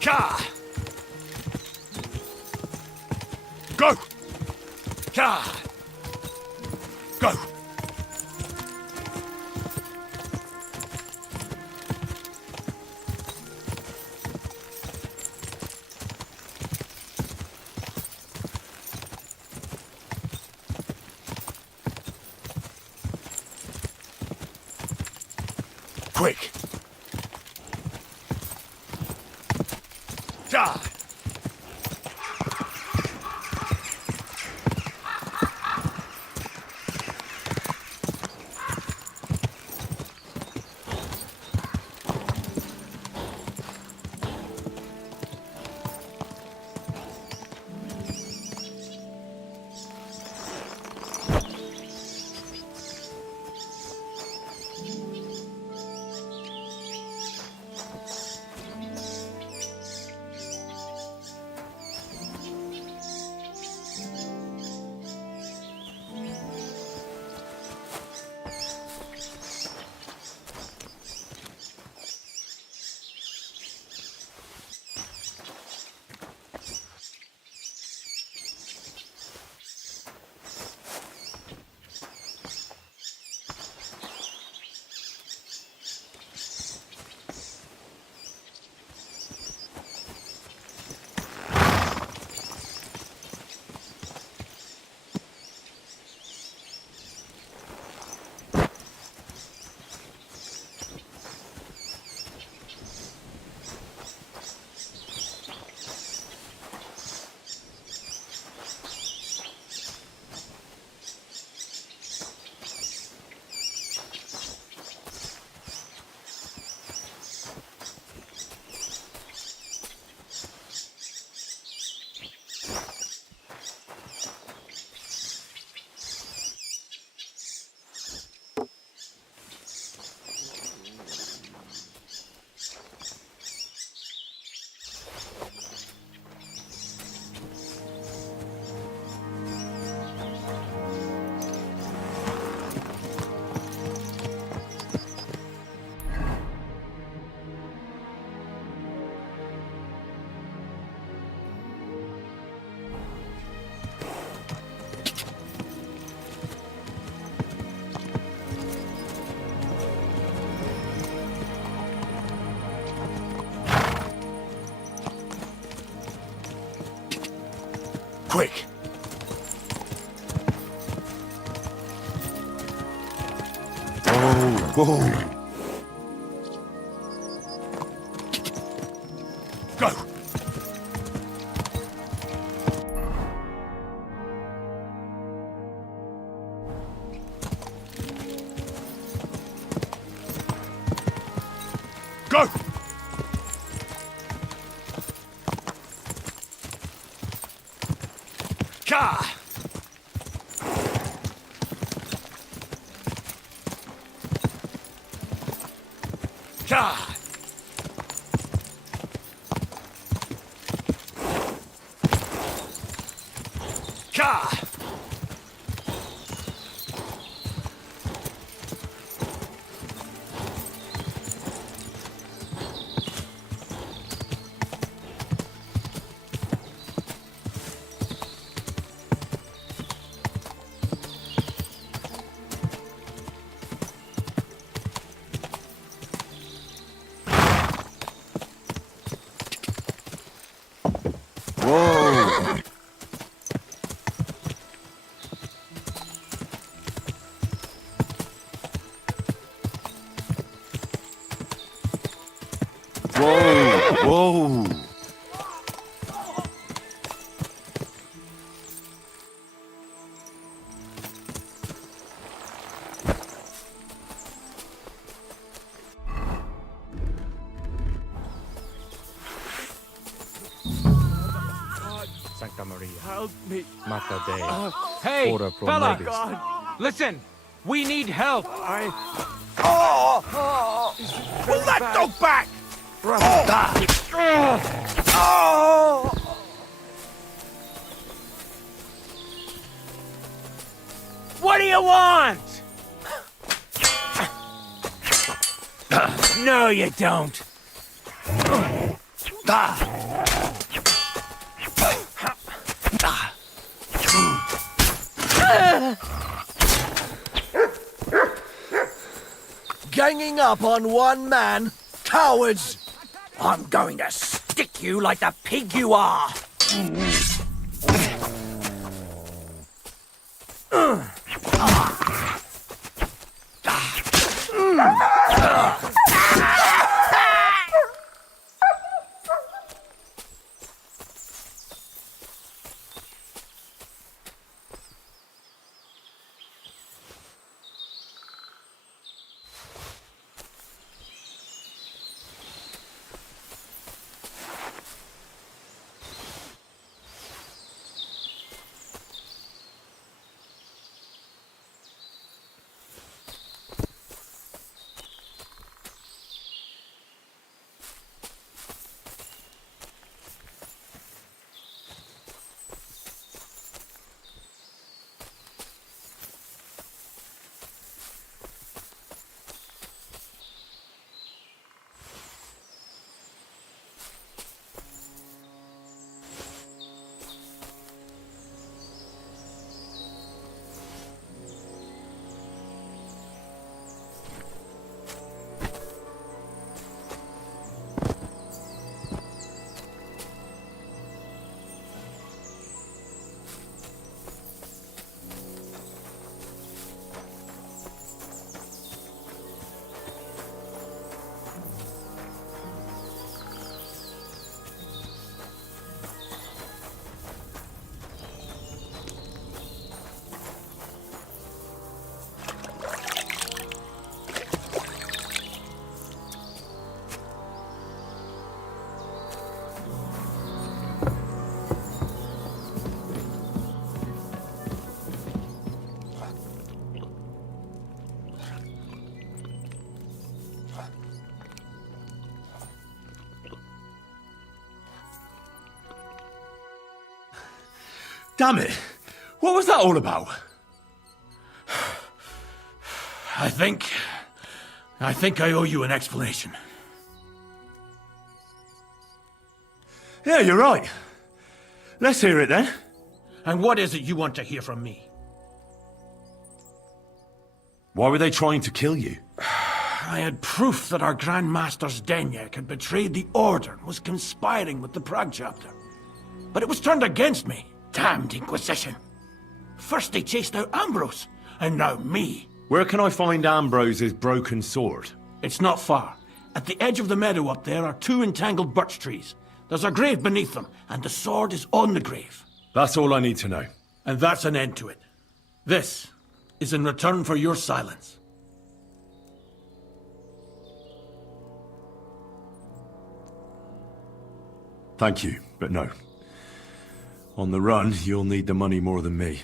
Ka! Go! Ka! Go! Quick! Die! Quick! Whoa. Go! Go! Ka! Ka! Ka! Whoa. Whoa. Sancta Maria, Help me! Mater Dei, Hey, ora pro fella! nobis. Listen! We need help! Pull that dog back! What do you want? No, you don't. Ganging up on one man? Cowards! I'm going to stick you like the pig you are! Damn it! What was that all about? I think I owe you an explanation. Yeah, you're right. Let's hear it then. And what is it you want to hear from me? Why were they trying to kill you? I had proof that our Grand Master's Denyak had betrayed the Order and was conspiring with the Prague chapter. But it was turned against me. Damned Inquisition. First they chased out Ambrose, and now me. Where can I find Ambrose's broken sword? It's not far. At the edge of the meadow up there are 2 entangled birch trees. There's a grave beneath them, and the sword is on the grave. That's all I need to know. And that's an end to it. This is in return for your silence. Thank you, but no. On the run, you'll need the money more than me.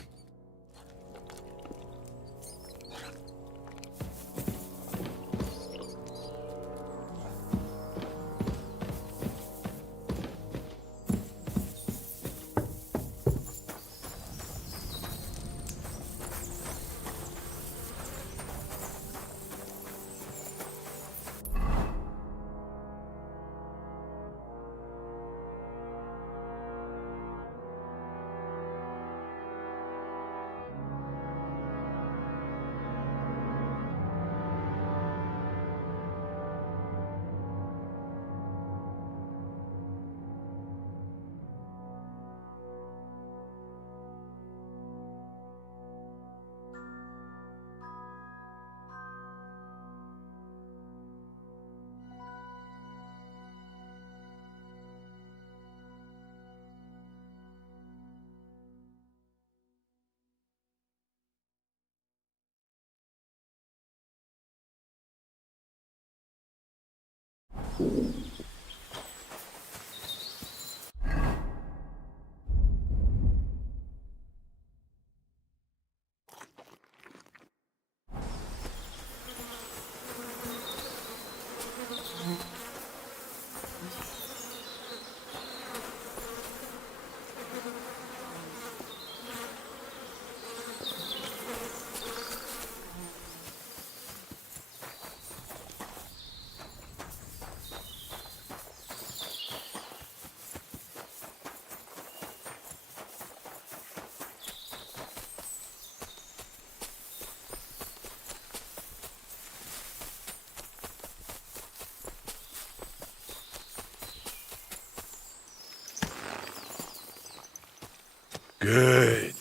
Good.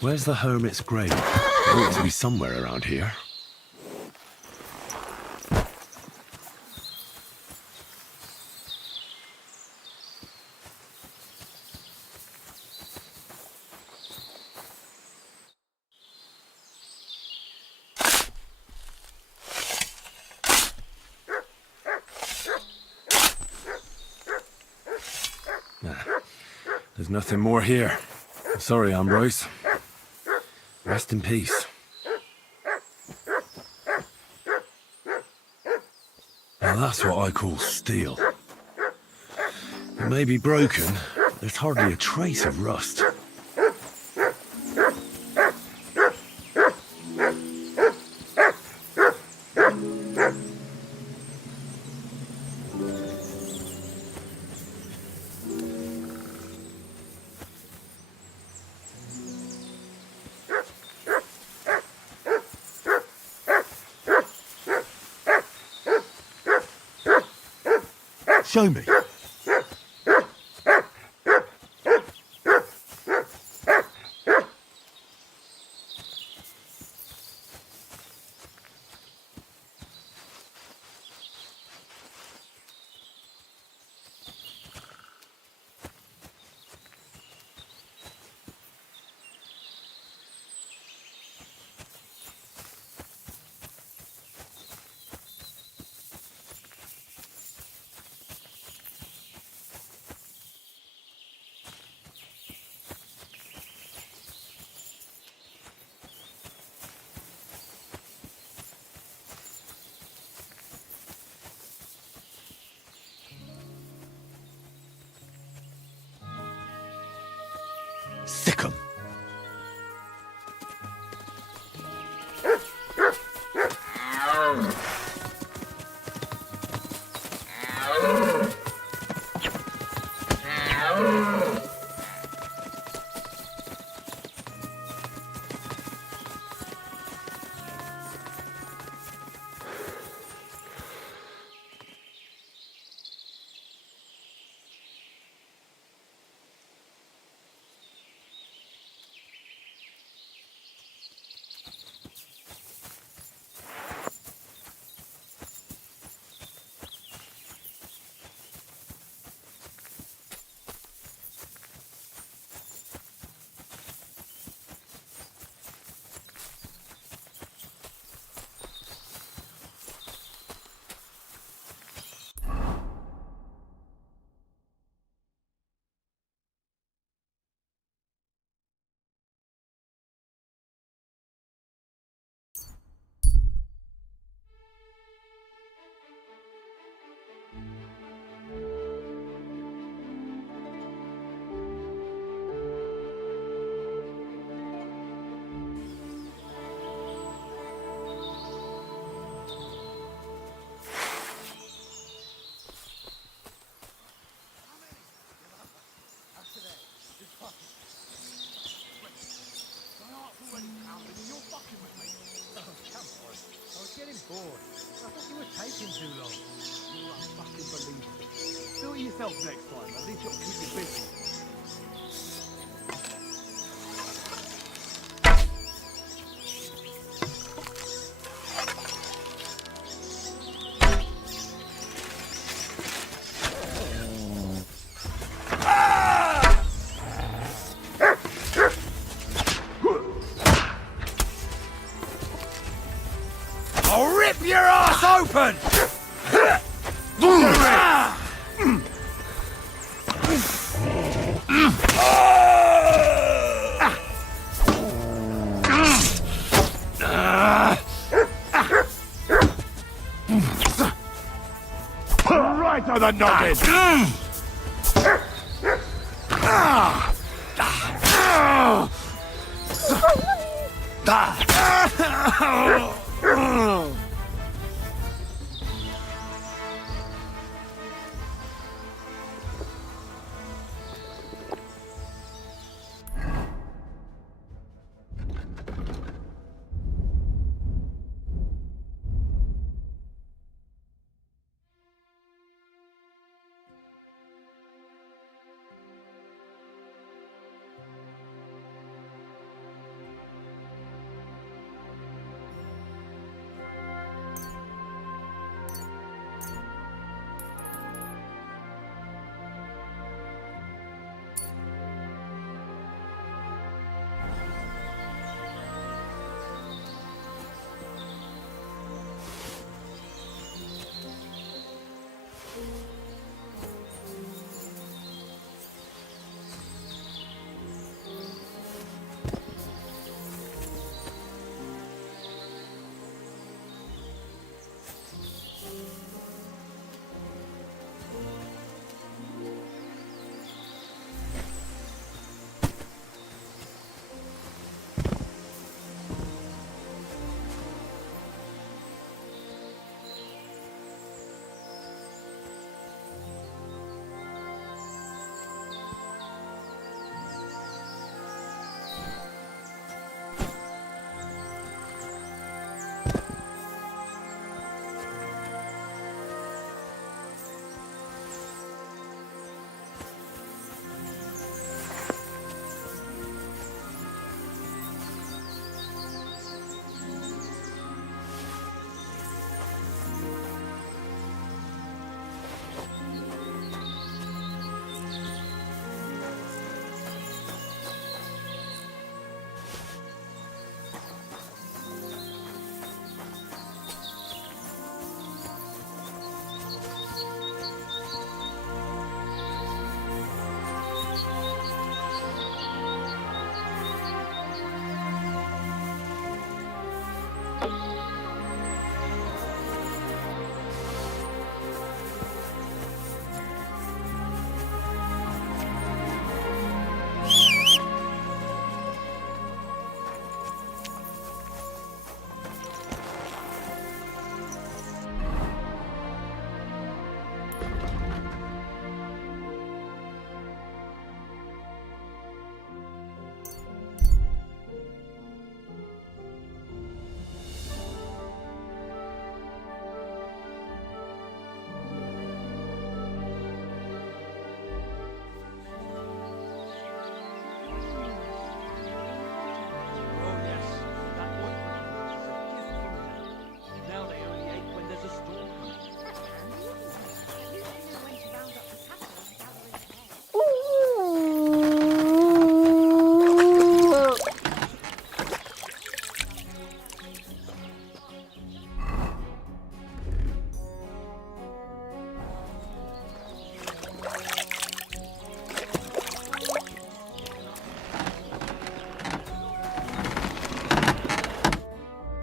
Where's the hermit's grave? It ought to be somewhere around here. There's nothing more here. Sorry, Ambrose. Rest in peace. Now that's what I call steel. It may be broken, but there's hardly a trace of rust. Show me. taking too long. You are fucking believable. Do it yourself next time. At least you'll keep you busy. I'll rip your ass open! Right on the noggin!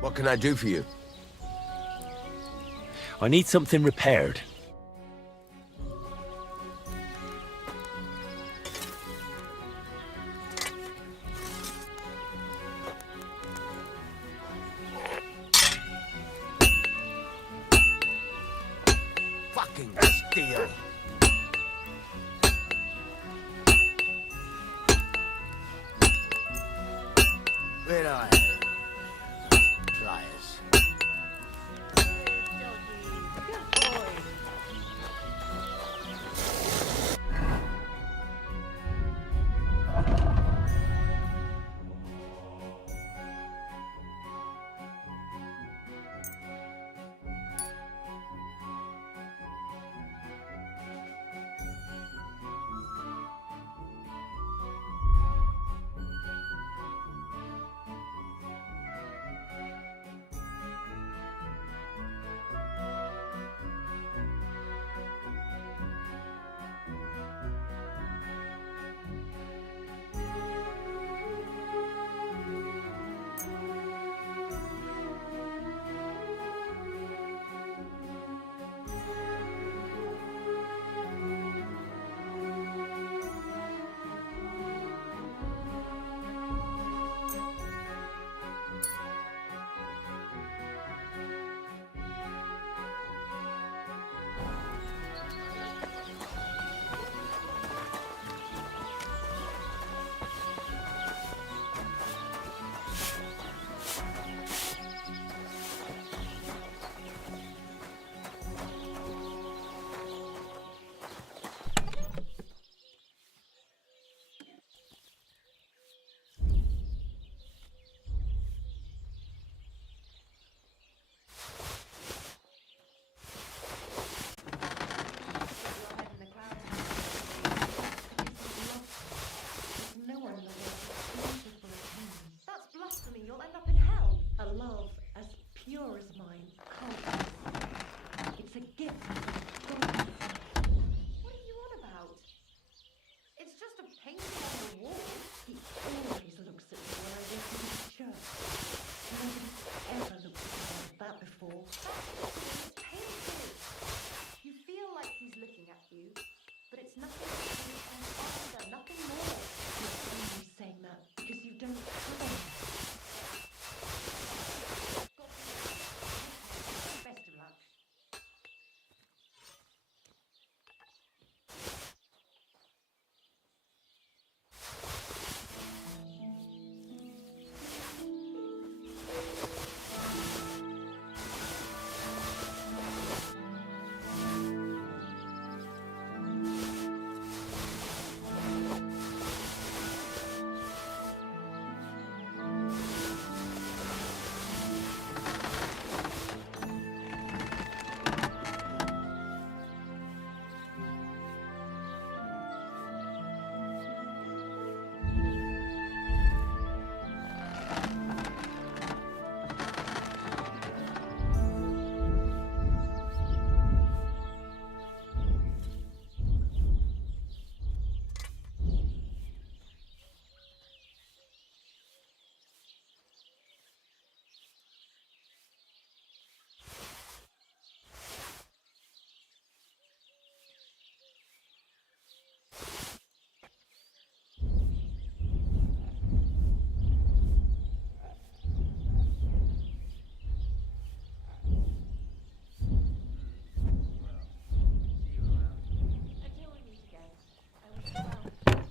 What can I do for you? I need something repaired. Fucking steel. Where are you? Pliers. you, but it's nothing and nothing more. You're saying that because you don't have any. Best of luck. Until we meet again, I wish you well.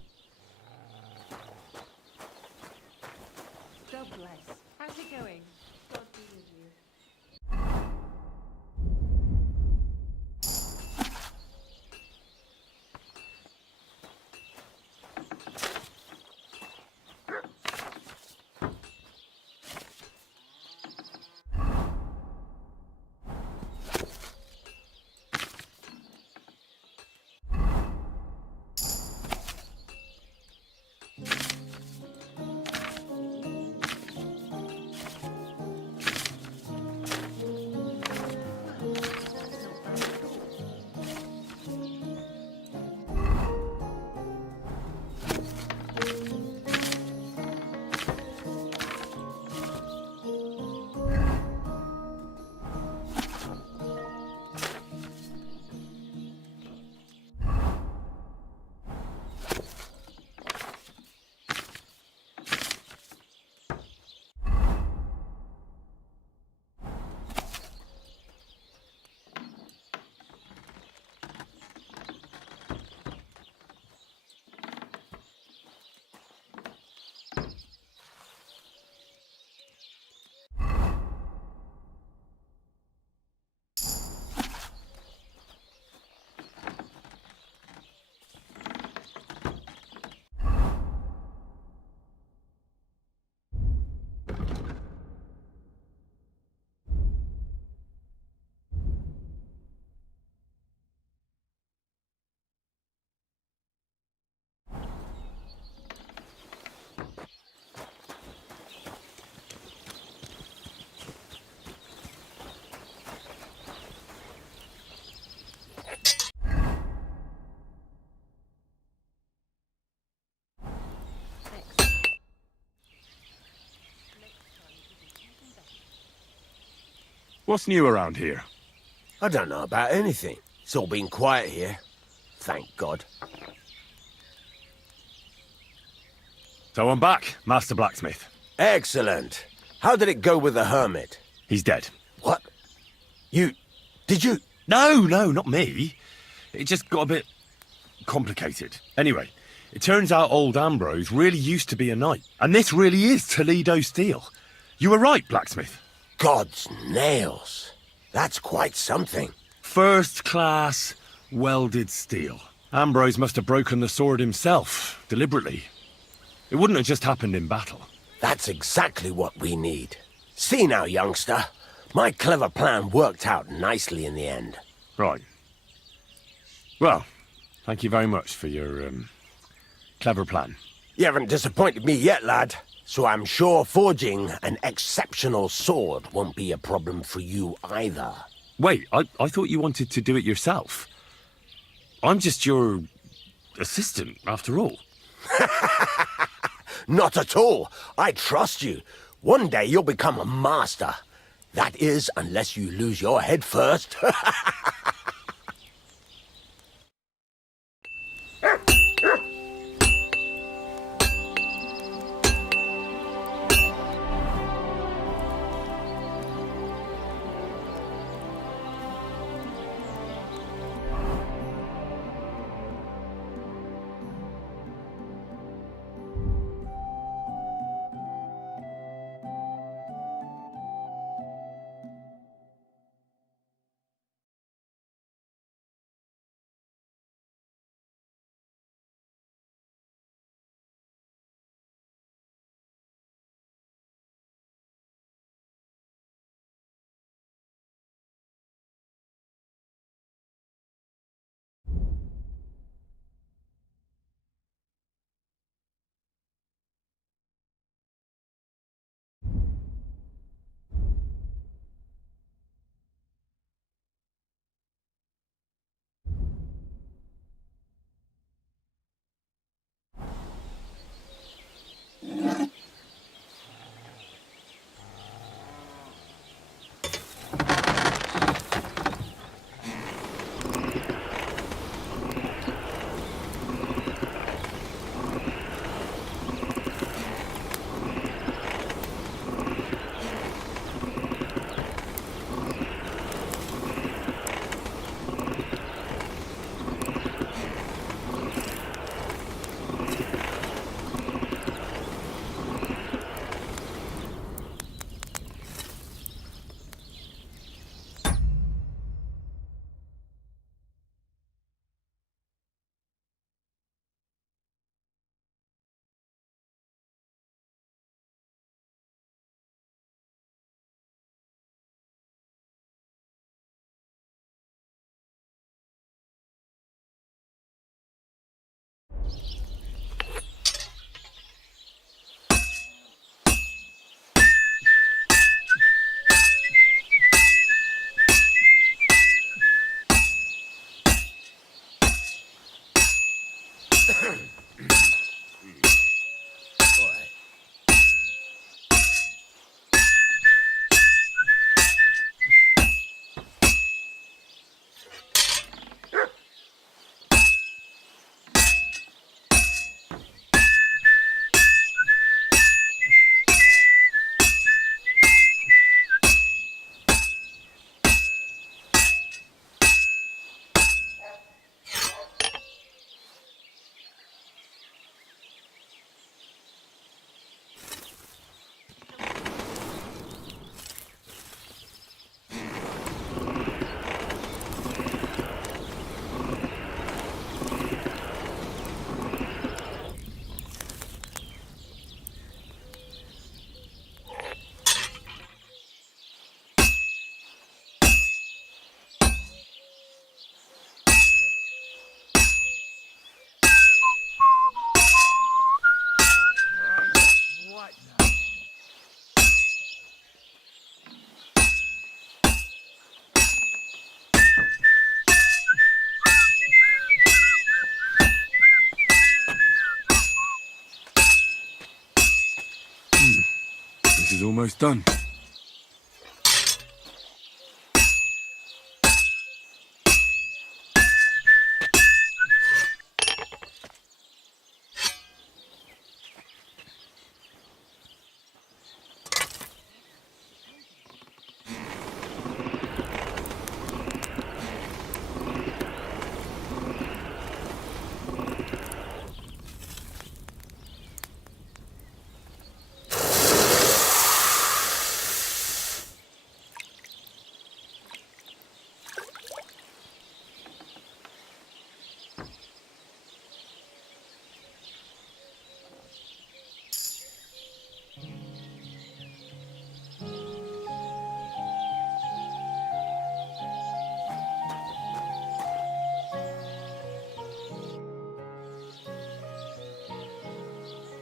God bless. How's it going? God be with you. What's new around here? I don't know about anything. It's all been quiet here. Thank God. So I'm back, Master Blacksmith. Excellent. How did it go with the hermit? He's dead. What? Did you? No, not me. It just got a bit complicated. Anyway, it turns out old Ambrose really used to be a knight. And this really is Toledo steel. You were right, Blacksmith. God's nails. That's quite something. First class, welded steel. Ambrose must have broken the sword himself, deliberately. It wouldn't have just happened in battle. That's exactly what we need. See now, youngster. My clever plan worked out nicely in the end. Right. Well, thank you very much for your, clever plan. You haven't disappointed me yet, lad. So I'm sure forging an exceptional sword won't be a problem for you either. Wait, I thought you wanted to do it yourself. I'm just your assistant, after all. Not at all. I trust you. One day you'll become a master. That is, unless you lose your head first. This is almost done.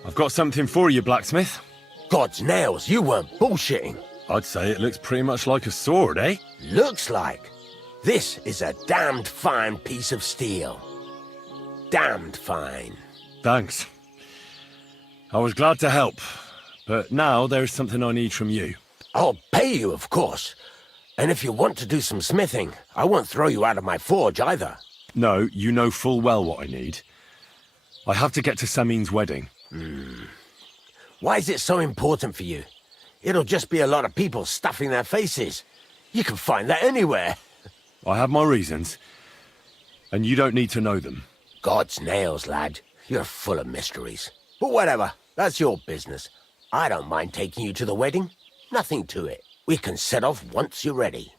I've got something for you, blacksmith. God's nails, you weren't bullshitting. I'd say it looks pretty much like a sword, eh? Looks like. This is a damned fine piece of steel. Damned fine. Thanks. I was glad to help, but now there's something I need from you. I'll pay you, of course. And if you want to do some smithing, I won't throw you out of my forge either. No, you know full well what I need. I have to get to Samin's wedding. Why is it so important for you? It'll just be a lot of people stuffing their faces. You can find that anywhere. I have my reasons, and you don't need to know them. God's nails, lad. You're full of mysteries. But whatever, that's your business. I don't mind taking you to the wedding. Nothing to it. We can set off once you're ready.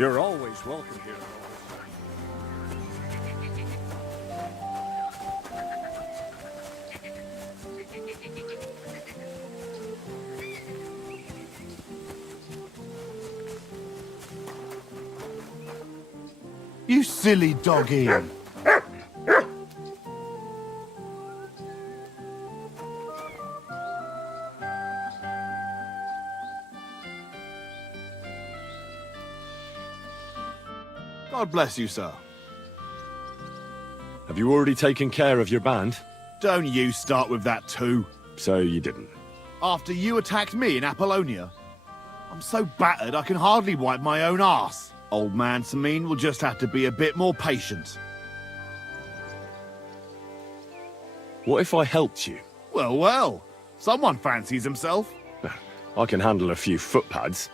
You're always welcome here. You silly doggy. God bless you, sir. Have you already taken care of your band? Don't you start with that too. So you didn't. After you attacked me in Apollonia? I'm so battered I can hardly wipe my own arse. Old man Samin will just have to be a bit more patient. What if I helped you? Well, well. Someone fancies himself. I can handle a few footpads.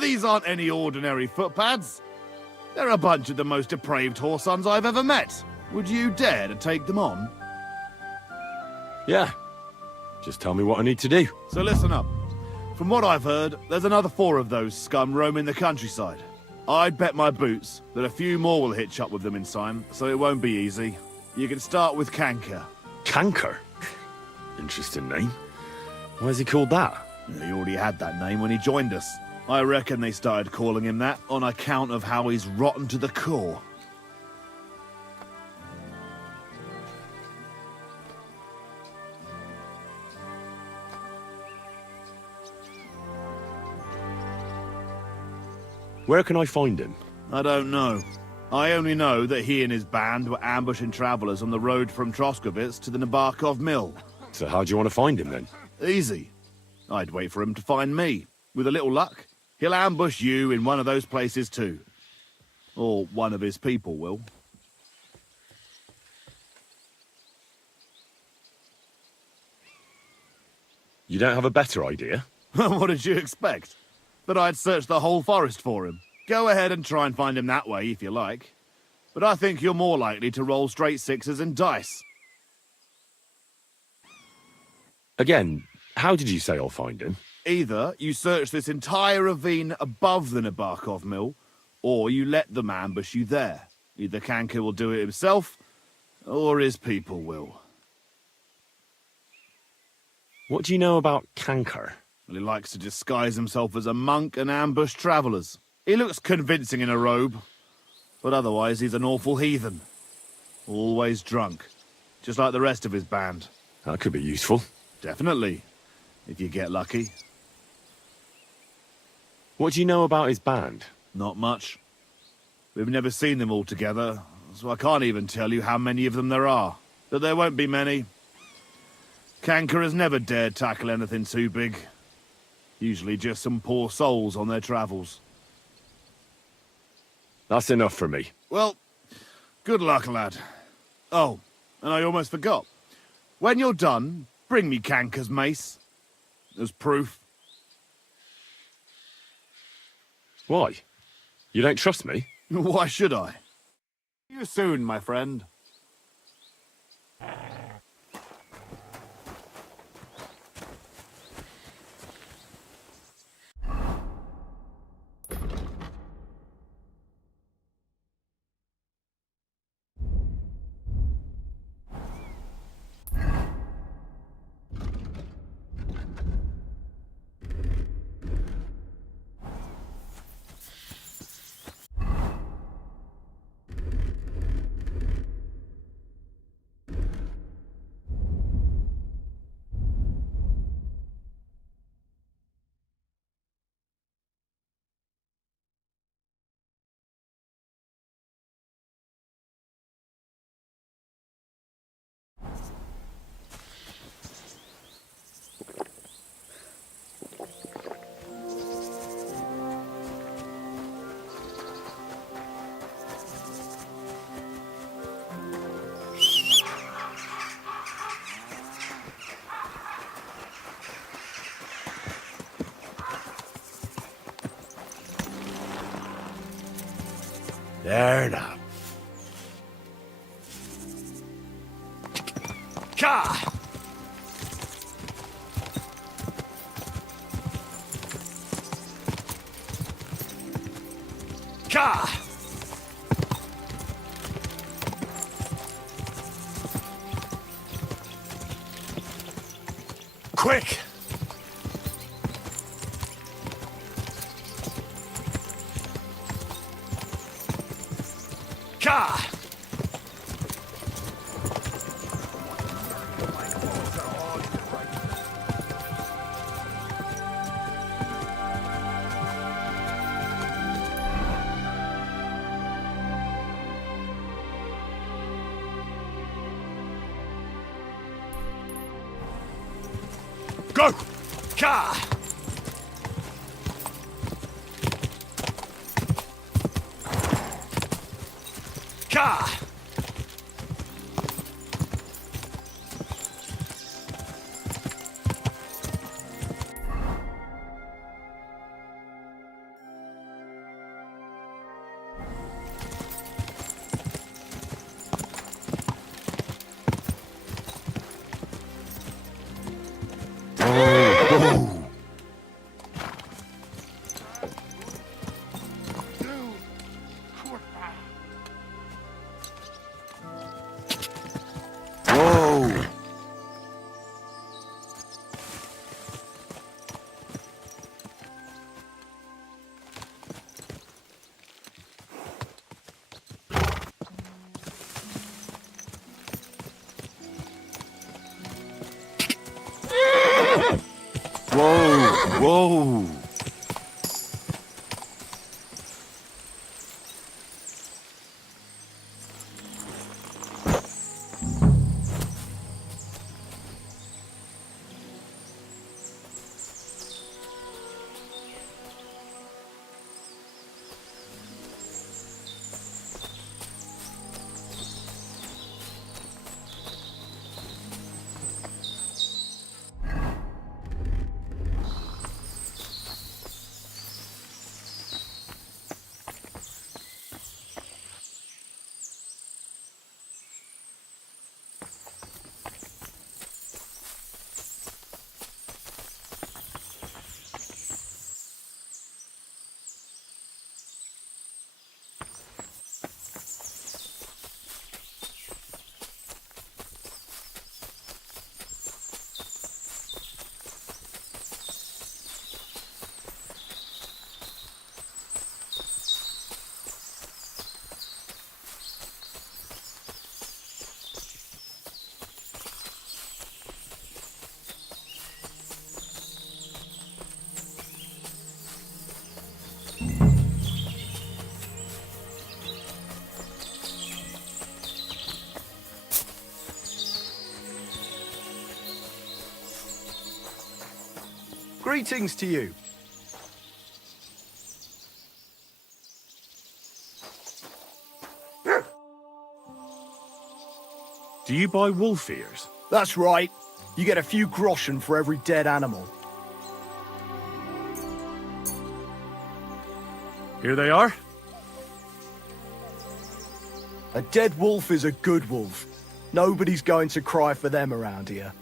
These aren't any ordinary footpads. They're a bunch of the most depraved whoresons I've ever met. Would you dare to take them on? Yeah. Just tell me what I need to do. So listen up. From what I've heard, there's another 4 of those scum roaming the countryside. I'd bet my boots that a few more will hitch up with them in time, so it won't be easy. You can start with Canker. Canker? Interesting name. Why is he called that? He already had that name when he joined us. I reckon they started calling him that on account of how he's rotten to the core. Where can I find him? I don't know. I only know that he and his band were ambushing travelers on the road from Troskovitz to the Nabarkov mill. So how do you want to find him then? Easy. I'd wait for him to find me. With a little luck, he'll ambush you in one of those places too. Or one of his people will. You don't have a better idea? What did you expect? That I'd search the whole forest for him? Go ahead and try and find him that way if you like. But I think you're more likely to roll straight 6s and dice. Again, how did you say I'll find him? Either you search this entire ravine above the Nabarkov mill, or you let them ambush you there. Either Kanka will do it himself, or his people will. What do you know about Canker? Well, he likes to disguise himself as a monk and ambush travellers. He looks convincing in a robe, but otherwise he's an awful heathen. Always drunk, just like the rest of his band. That could be useful. Definitely, if you get lucky. What do you know about his band? Not much. We've never seen them all together, so I can't even tell you how many of them there are. But there won't be many. Kanker has never dared tackle anything too big. Usually just some poor souls on their travels. That's enough for me. Well, good luck, lad. Oh, and I almost forgot. When you're done, bring me Kanker's mace. As proof. Why? You don't trust me? Why should I? See you soon, my friend. There now. Ka! Ka! Quick! Ka! Go! Ka! Ka! Whoa! Whoa! Whoa! Greetings to you. Do you buy wolf ears? That's right. You get a few groschen for every dead animal. Here they are. A dead wolf is a good wolf. Nobody's going to cry for them around here.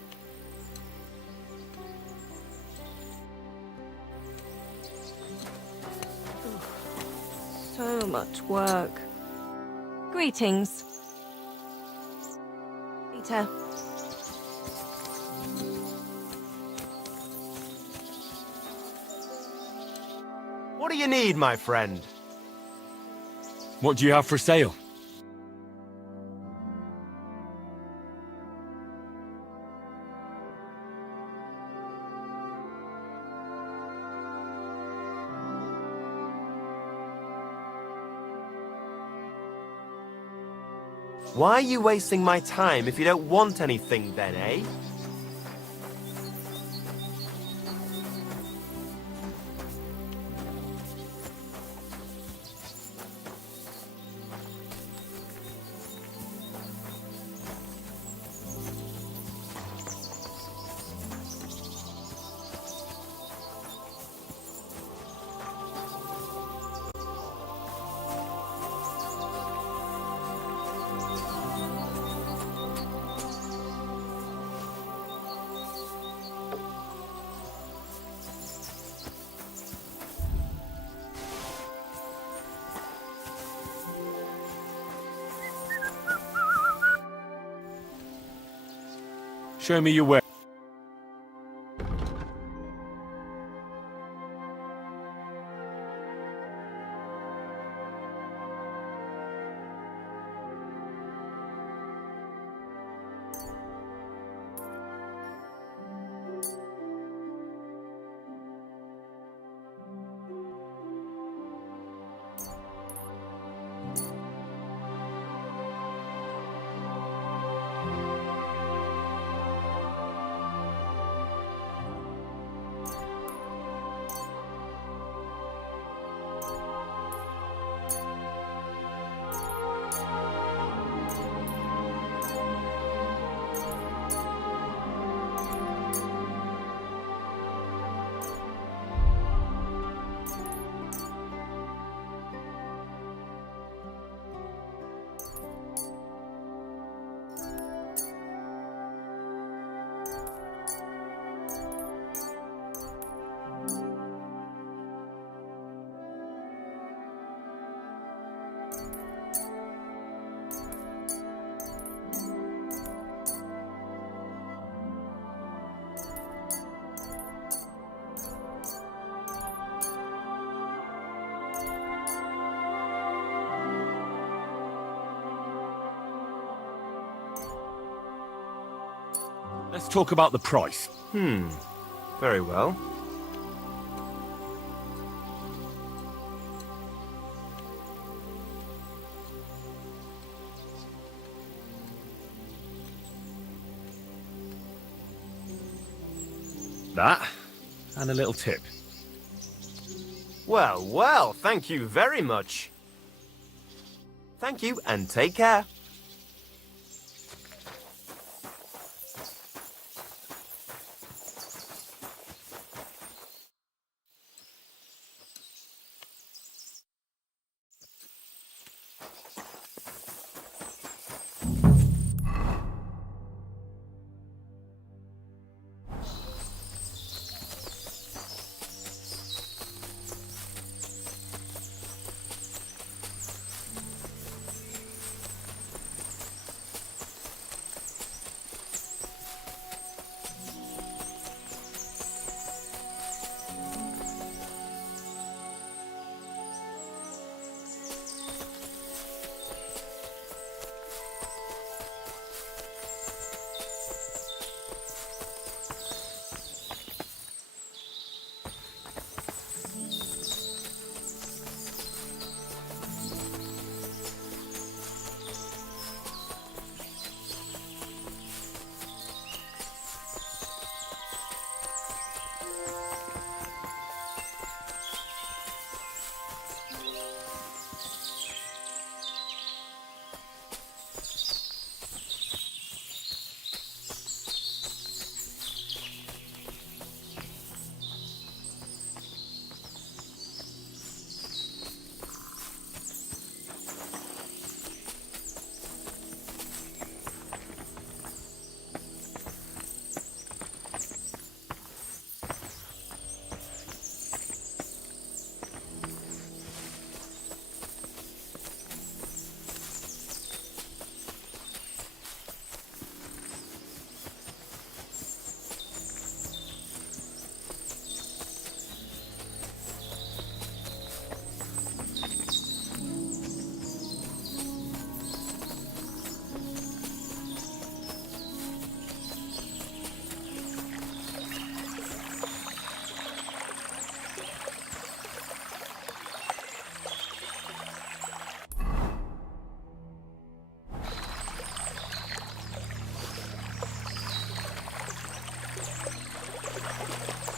So much work. Greetings. Peter. What do you need, my friend? What do you have for sale? Why are you wasting my time if you don't want anything then, eh? Show me your way. Let's talk about the price. Very well. That, and a little tip. Well, well, thank you very much. Thank you, and take care.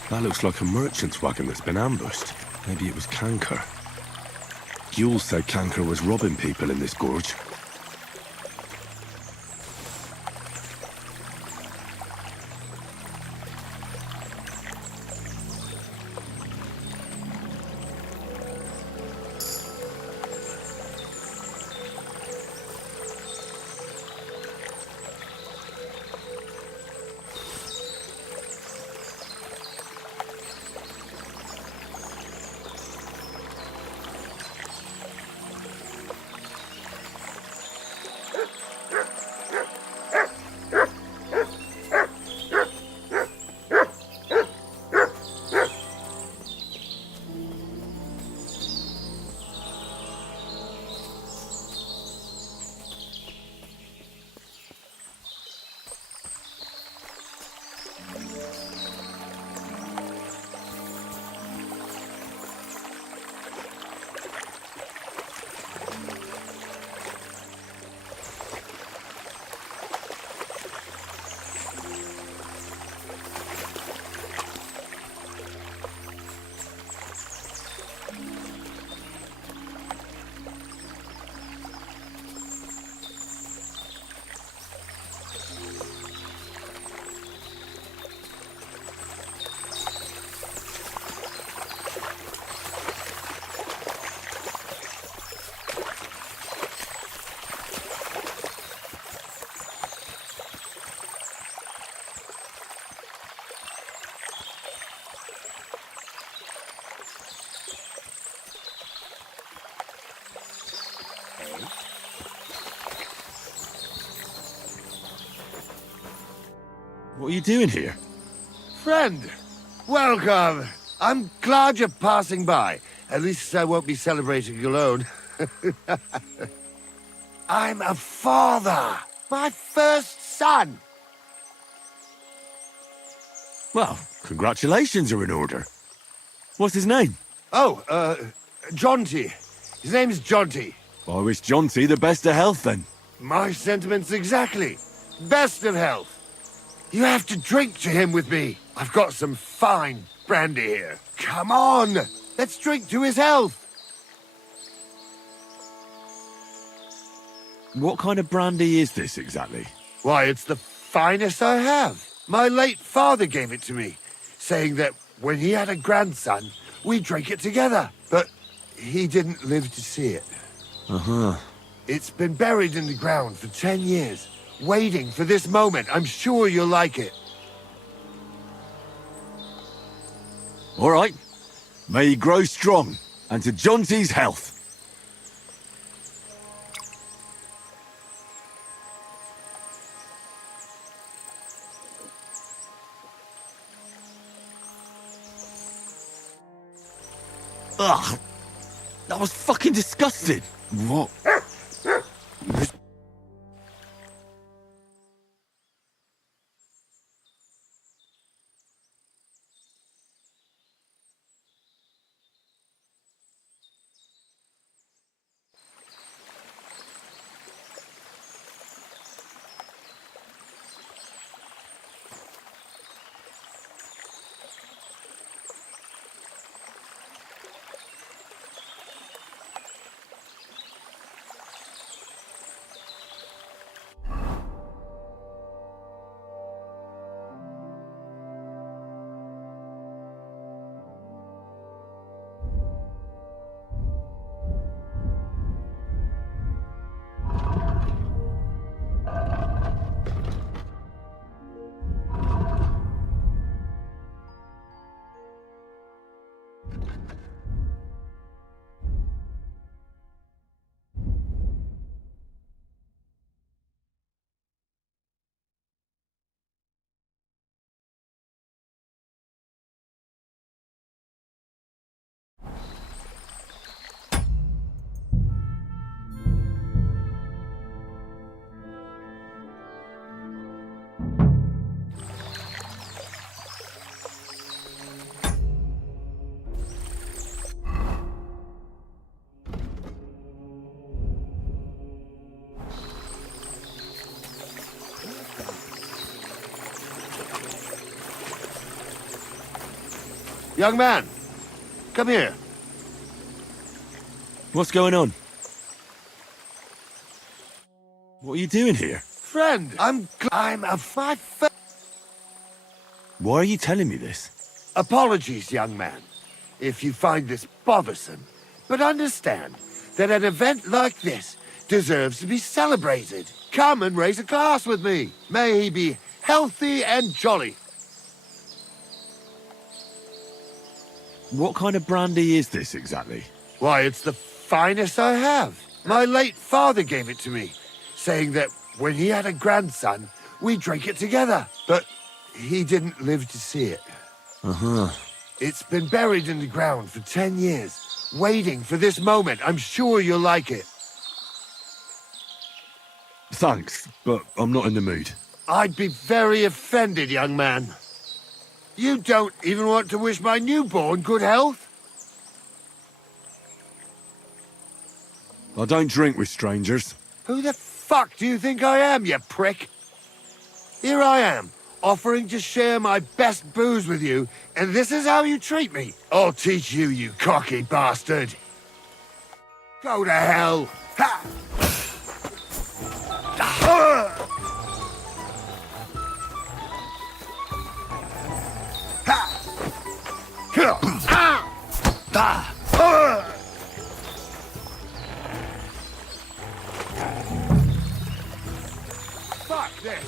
That looks like a merchant's wagon that's been ambushed. Maybe it was Canker. Jules said Canker was robbing people in this gorge. What are you doing here? Friend, welcome. I'm glad you're passing by. At least I won't be celebrating alone. I'm a father. My first son. Well, congratulations are in order. What's his name? Oh, Jonty. His name's Jonty. I wish Jonty the best of health then. My sentiments exactly. Best of health. You have to drink to him with me. I've got some fine brandy here. Come on, let's drink to his health. What kind of brandy is this exactly? Why, it's the finest I have. My late father gave it to me, saying that when he had a grandson, we'd drink it together. But he didn't live to see it. Uh-huh. It's been buried in the ground for 10 years, waiting for this moment. I'm sure you'll like it. All right. May he grow strong, and to Jonty's health. Ugh! That was fucking disgusting! What? Young man, come here. What's going on? What are you doing here? Friend, I'm a Why are you telling me this? Apologies, young man, if you find this bothersome. But understand that an event like this deserves to be celebrated. Come and raise a glass with me. May he be healthy and jolly. What kind of brandy is this exactly? Why, it's the finest I have. My late father gave it to me, saying that when he had a grandson, we'd drink it together. But he didn't live to see it. Uh-huh. It's been buried in the ground for 10 years, waiting for this moment. I'm sure you'll like it. Thanks, but I'm not in the mood. I'd be very offended, young man. You don't even want to wish my newborn good health? I don't drink with strangers. Who the fuck do you think I am, you prick? Here I am, offering to share my best booze with you, and this is how you treat me. I'll teach you, you cocky bastard. Go to hell. Ha! Fuck this!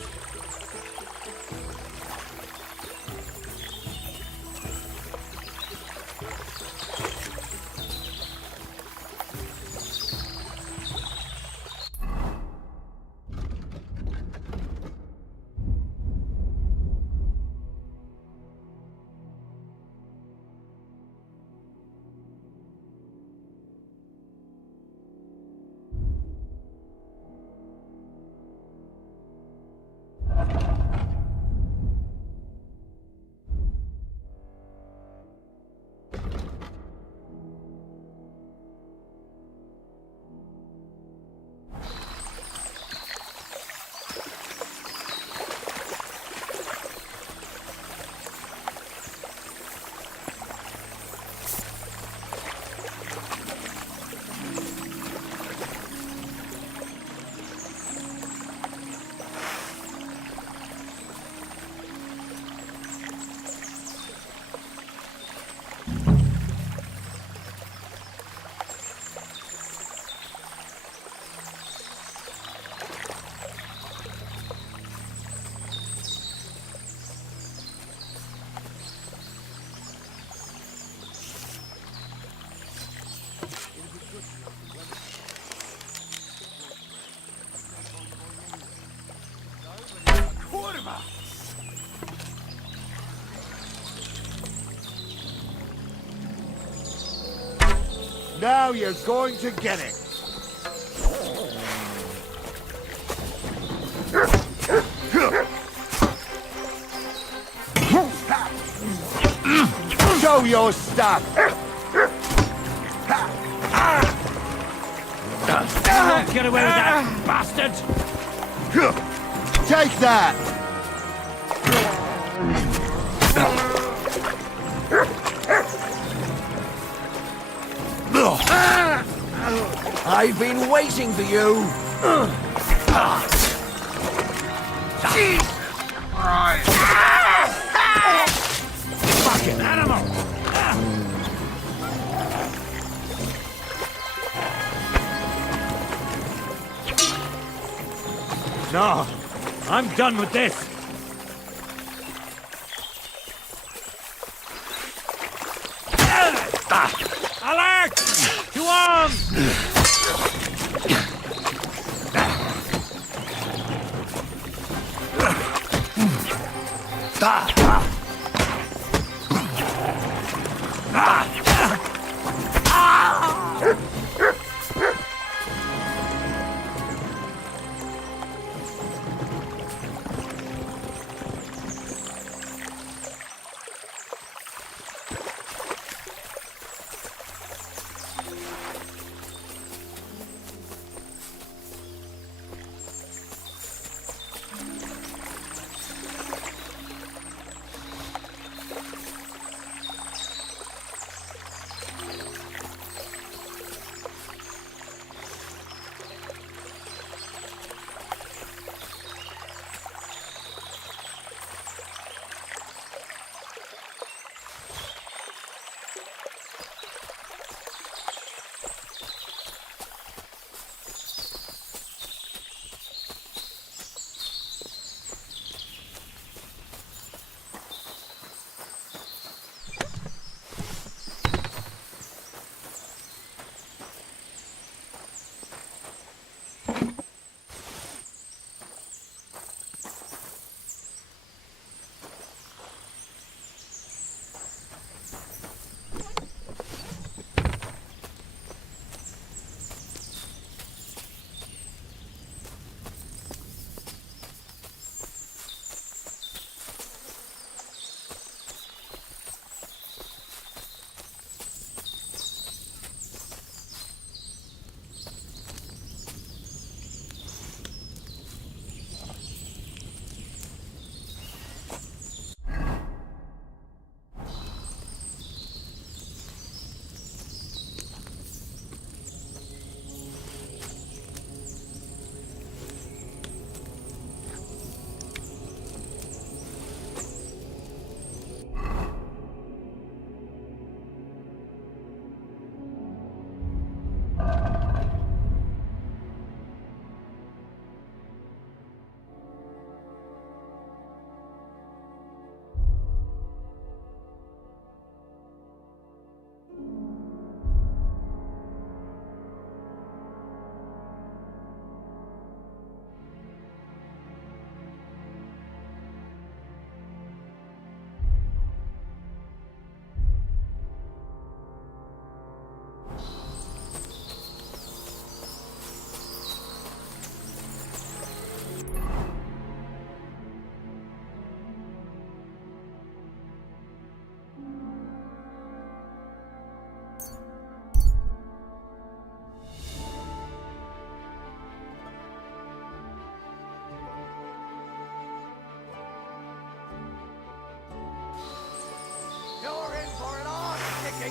Now you're going to get it. Show your stuff. Get away with that, bastard! Take that. I've been waiting for you. Fucking animal! No, I'm done with this. Alert! To arms!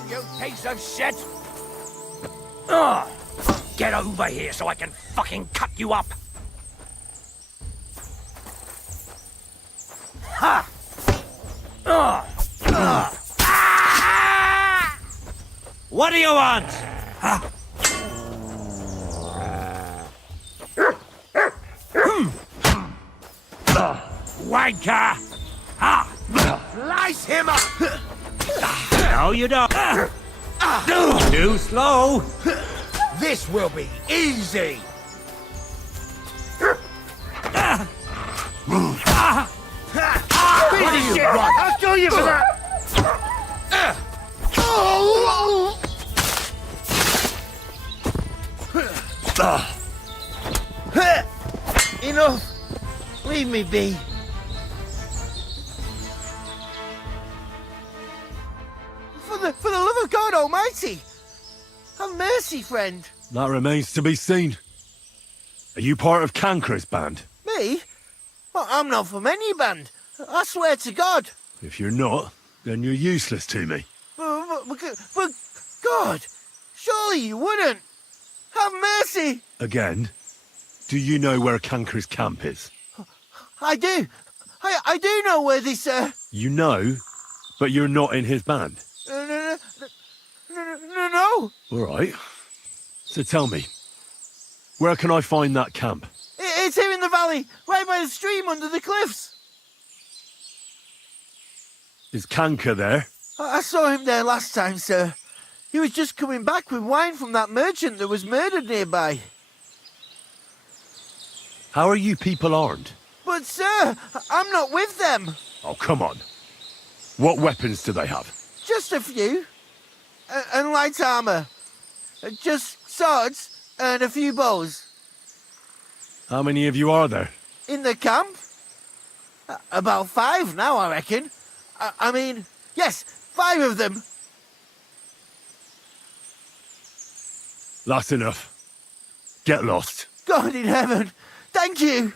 You piece of shit! Ugh! Get over here so I can fucking cut you up! Ha! Ah! What do you want? Ha! Wanker! Ha! Slice him up! No, you don't. Too slow. This will be easy! What do you want? I'll kill you for that! Enough! Leave me be. For the love of God Almighty! Have mercy, friend. That remains to be seen. Are you part of Cancra's band? Me? Well, I'm not from any band. I swear to God. If you're not, then you're useless to me. But God, surely you wouldn't. Have mercy. Again? Do you know where Cancra's camp is? I do. I do know where this, You know, but you're not in his band. No. All right. So tell me, where can I find that camp? It's here in the valley, right by the stream under the cliffs. Is Cancra there? I saw him there last time, sir. He was just coming back with wine from that merchant that was murdered nearby. How are you people armed? But, sir, I'm not with them. Oh, come on. What weapons do they have? Just a few. And light armour. Just swords and a few bows. How many of you are there? In the camp? About 5 now, I reckon. I mean, yes, 5 of them. That's enough. Get lost. God in heaven, thank you.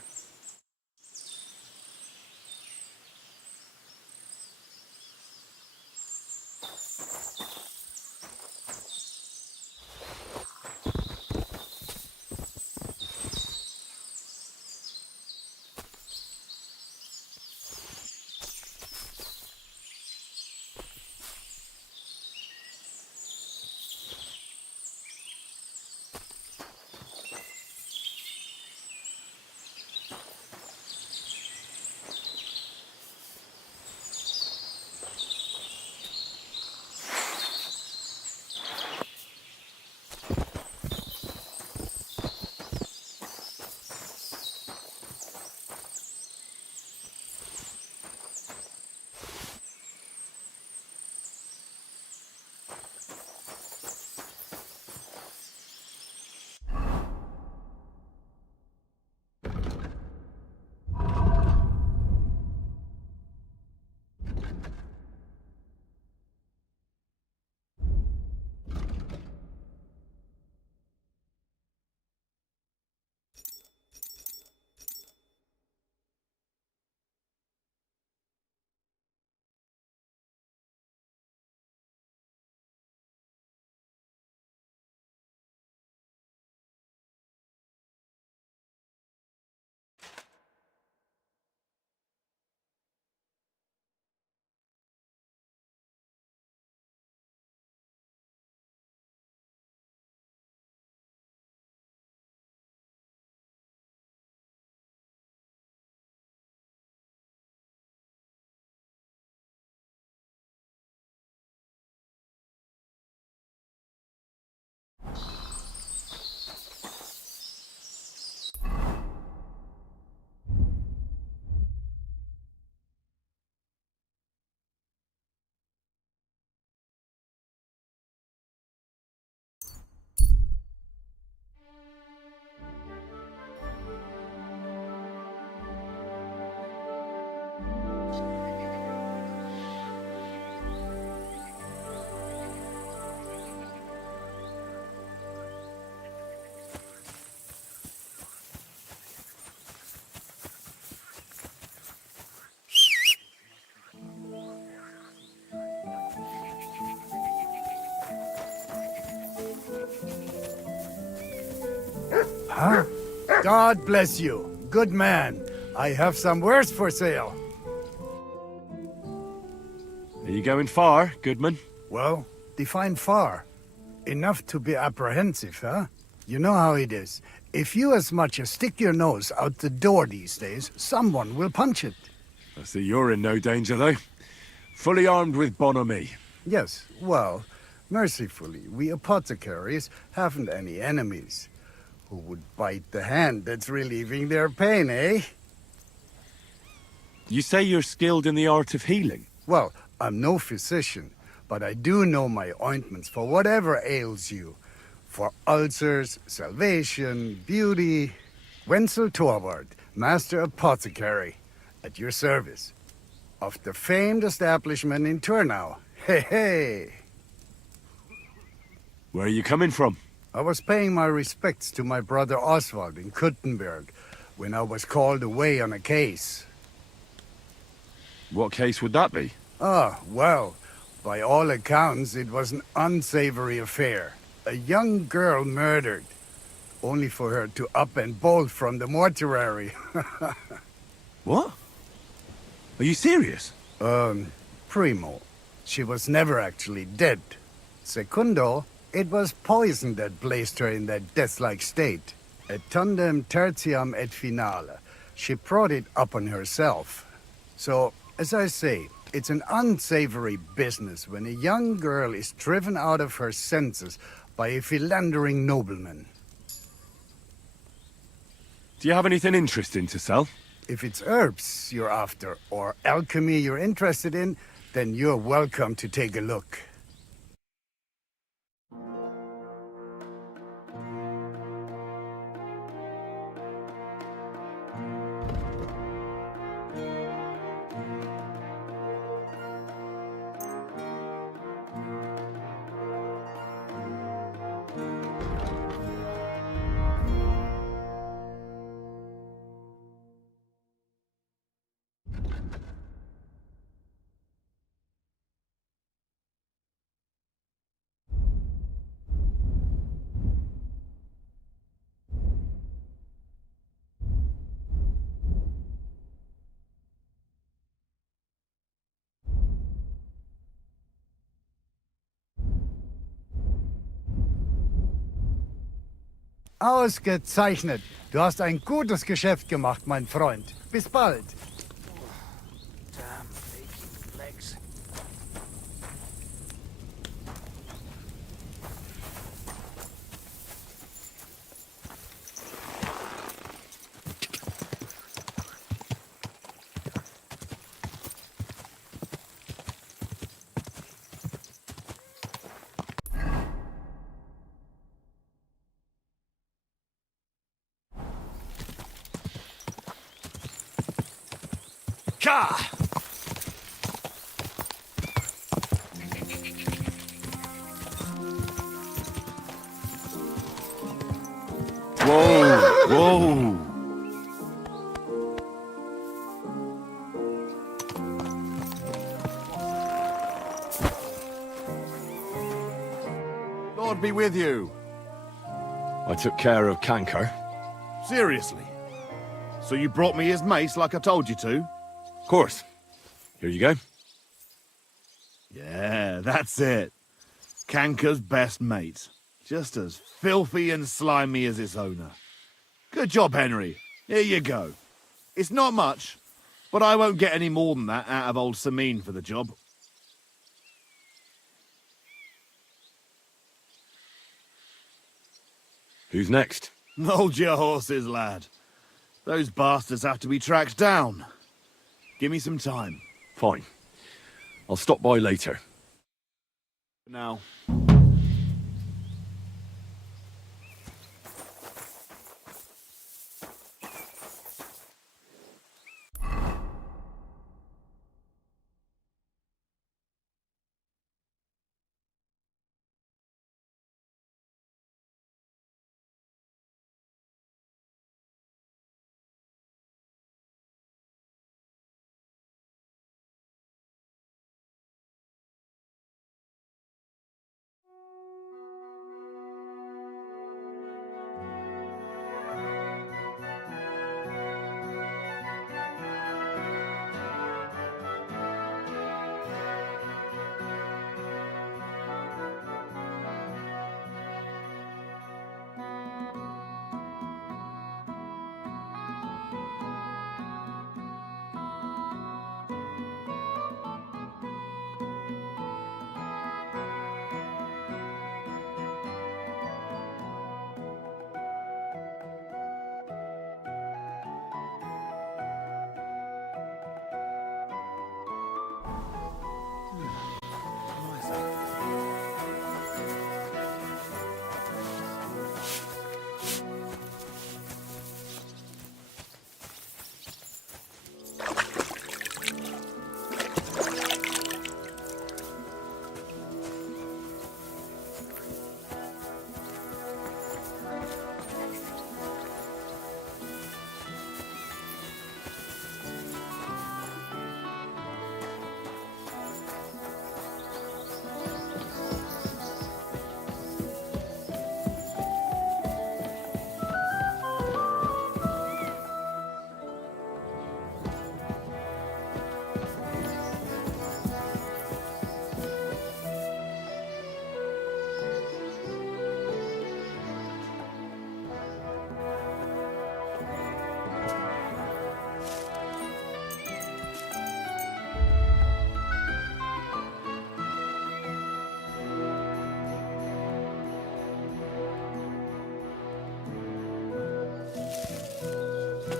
Huh? God bless you. Good man. I have some wares for sale. Are you going far, Goodman? Well, define far. Enough to be apprehensive, huh? You know how it is. If you as much as stick your nose out the door these days, someone will punch it. I see you're in no danger, though. Fully armed with bonhomie. Yes, well, mercifully, we apothecaries haven't any enemies. Who would bite the hand that's relieving their pain, eh? You say you're skilled in the art of healing? Well, I'm no physician, but I do know my ointments for whatever ails you. For ulcers, salvation, beauty. Wenzel Torwart, Master Apothecary, at your service. Of the famed establishment in Turnau. Hey, hey! Where are you coming from? I was paying my respects to my brother Oswald in Kuttenberg when I was called away on a case. What case would that be? Ah, well, by all accounts, it was an unsavory affair. A young girl murdered, only for her to up and bolt from the mortuary. What? Are you serious? Primo, she was never actually dead. Secundo, it was poison that placed her in that death-like state. Et tandem tertiam et finale. She brought it upon herself. So, as I say, it's an unsavory business when a young girl is driven out of her senses by a philandering nobleman. Do you have anything interesting to sell? If it's herbs you're after, or alchemy you're interested in, then you're welcome to take a look. Ausgezeichnet. Du hast ein gutes Geschäft gemacht, mein Freund. Bis bald. Damn aching legs. Ka! Whoa! Whoa! Lord be with you. I took care of Canker. Seriously? So you brought me his mace like I told you to? Of course. Here you go. Yeah, that's it. Canker's best mate. Just as filthy and slimy as its owner. Good job, Henry. Here you go. It's not much, but I won't get any more than that out of old Samine for the job. Who's next? Hold your horses, lad. Those bastards have to be tracked down. Give me some time. Fine. I'll stop by later. Now.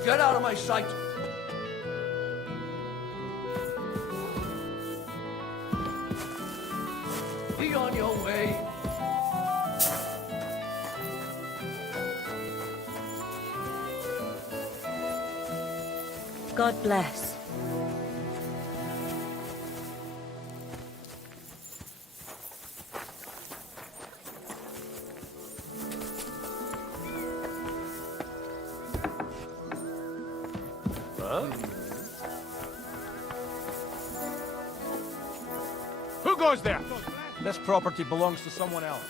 Get out of my sight! Be on your way! God bless. Who goes there? This property belongs to someone else.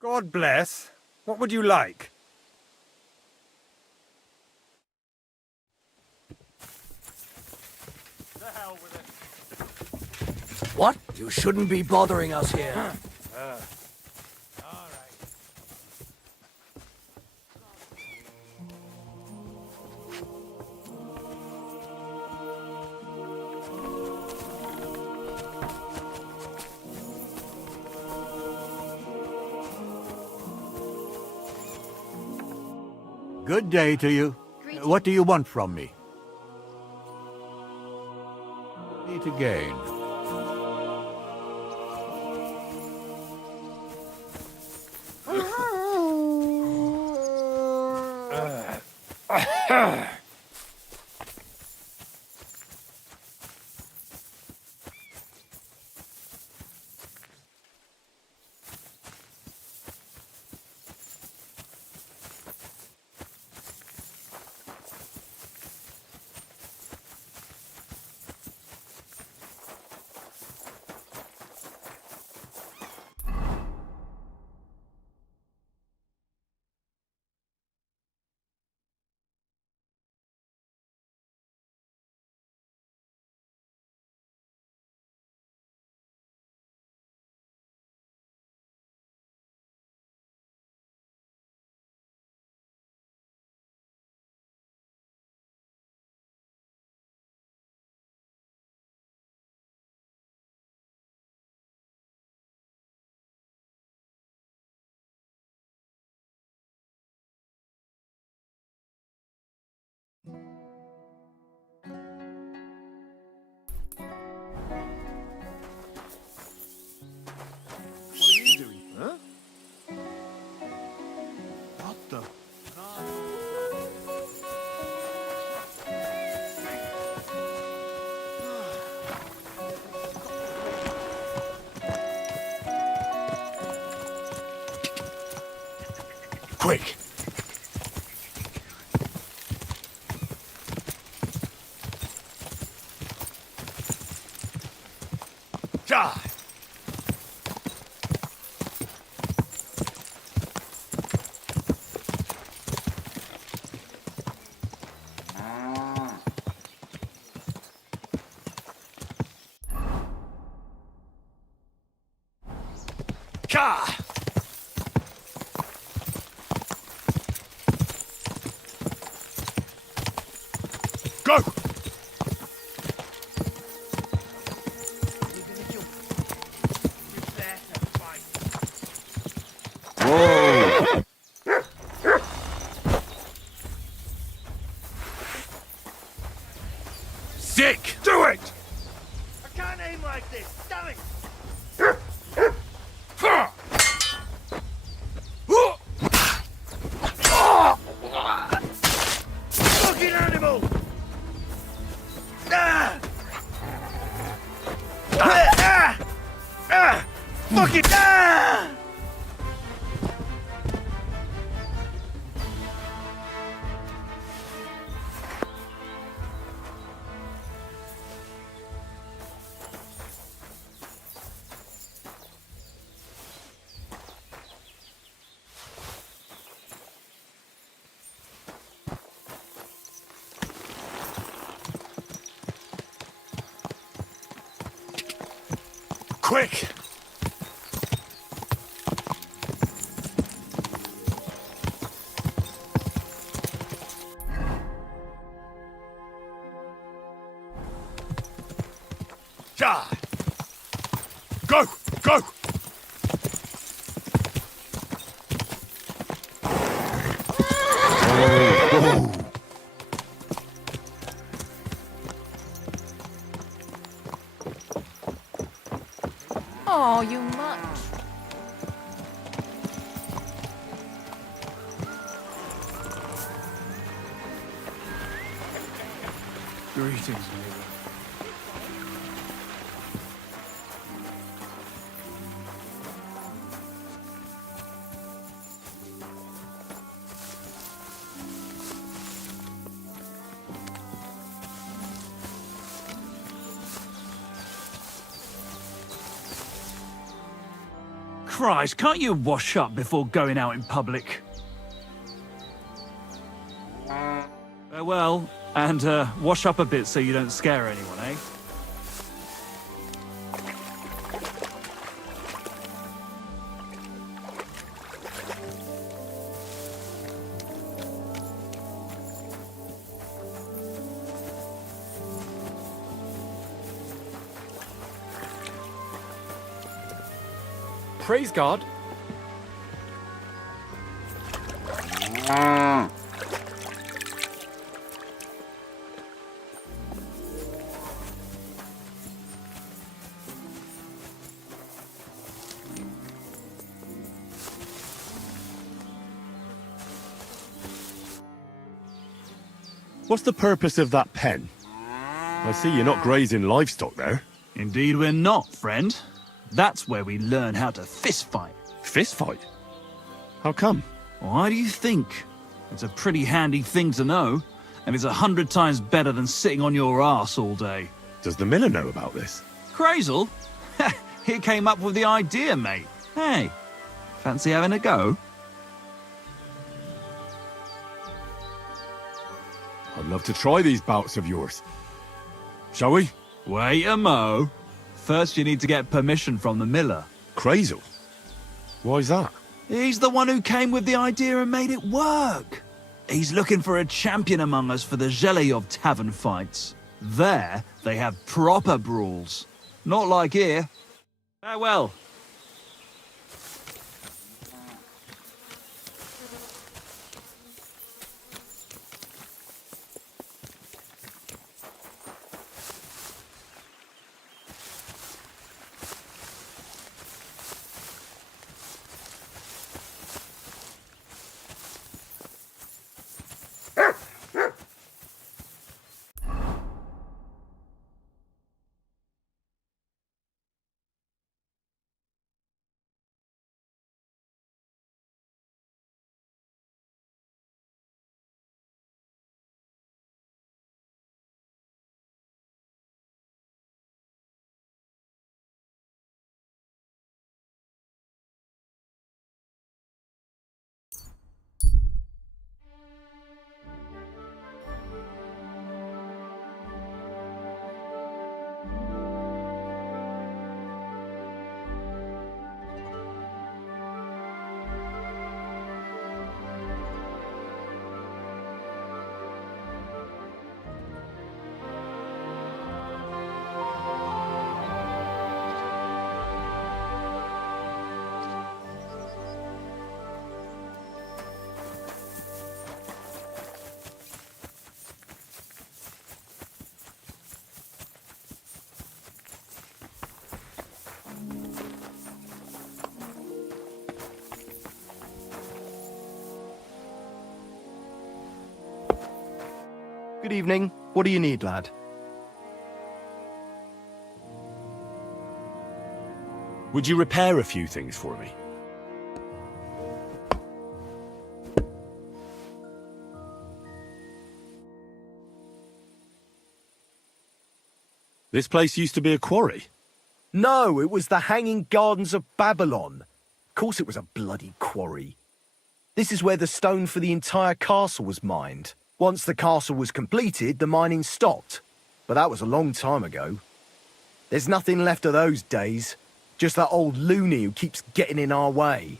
God bless. What would you like? The hell with it. What? You shouldn't be bothering us here. Good day to you. What do you want from me? Meet again. What are you doing? Huh? What the? Quick! Die! Ka! Go! Whoa! Sick! Do it! I can't aim like this. Damn it! Fucking animal! Ah! Ah! Ah! Fucking ah! Quick! Die! Go! Go! Oh, you much. Greetings, neighbor. Christ, can't you wash up before going out in public? Well, and wash up a bit so you don't scare anyone, eh? Praise God. What's the purpose of that pen? I see you're not grazing livestock there. Indeed we're not, friend. That's where we learn how to fist fight. Fist fight? How come? Why do you think? It's a pretty handy thing to know, and it's 100 times better than sitting on your arse all day. Does the miller know about this? Crazel? He came up with the idea, mate. Hey, fancy having a go? I'd love to try these bouts of yours. Shall we? Wait a mo. First you need to get permission from the miller. Crazel? Why's that? He's the one who came with the idea and made it work. He's looking for a champion among us for the Zheleyov tavern fights. There, they have proper brawls. Not like here. Farewell. Good evening. What do you need, lad? Would you repair a few things for me? This place used to be a quarry. No, it was the Hanging Gardens of Babylon. Of course it was a bloody quarry. This is where the stone for the entire castle was mined. Once the castle was completed, the mining stopped. But that was a long time ago. There's nothing left of those days. Just that old loony who keeps getting in our way.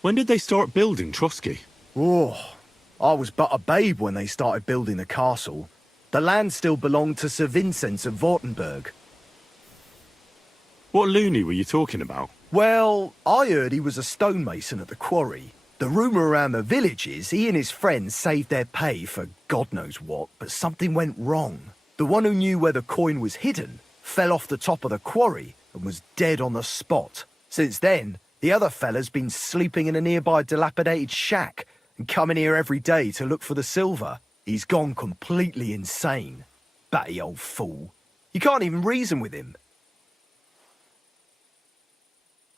When did they start building Trotsky? Oh, I was but a babe when they started building the castle. The land still belonged Sir Vincent of Wartenberg. What loony were you talking about? Well, I heard he was a stonemason at the quarry. The rumour around the village is he and his friends saved their pay for God knows what, but something went wrong. The one who knew where the coin was hidden fell off the top of the quarry and was dead on the spot. Since then, the other fella's been sleeping in a nearby dilapidated shack and coming here every day to look for the silver. He's gone completely insane. Batty old fool. You can't even reason with him.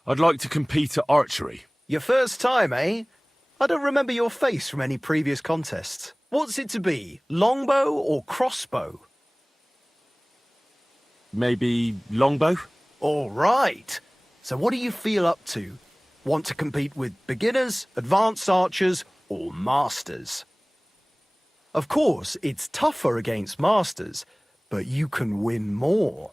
I'd like to compete at archery. Your first time, eh? I don't remember your face from any previous contests. What's it to be, longbow or crossbow? Maybe longbow? All right. So what do you feel up to? Want to compete with beginners, advanced archers, or masters? Of course, it's tougher against masters, but you can win more.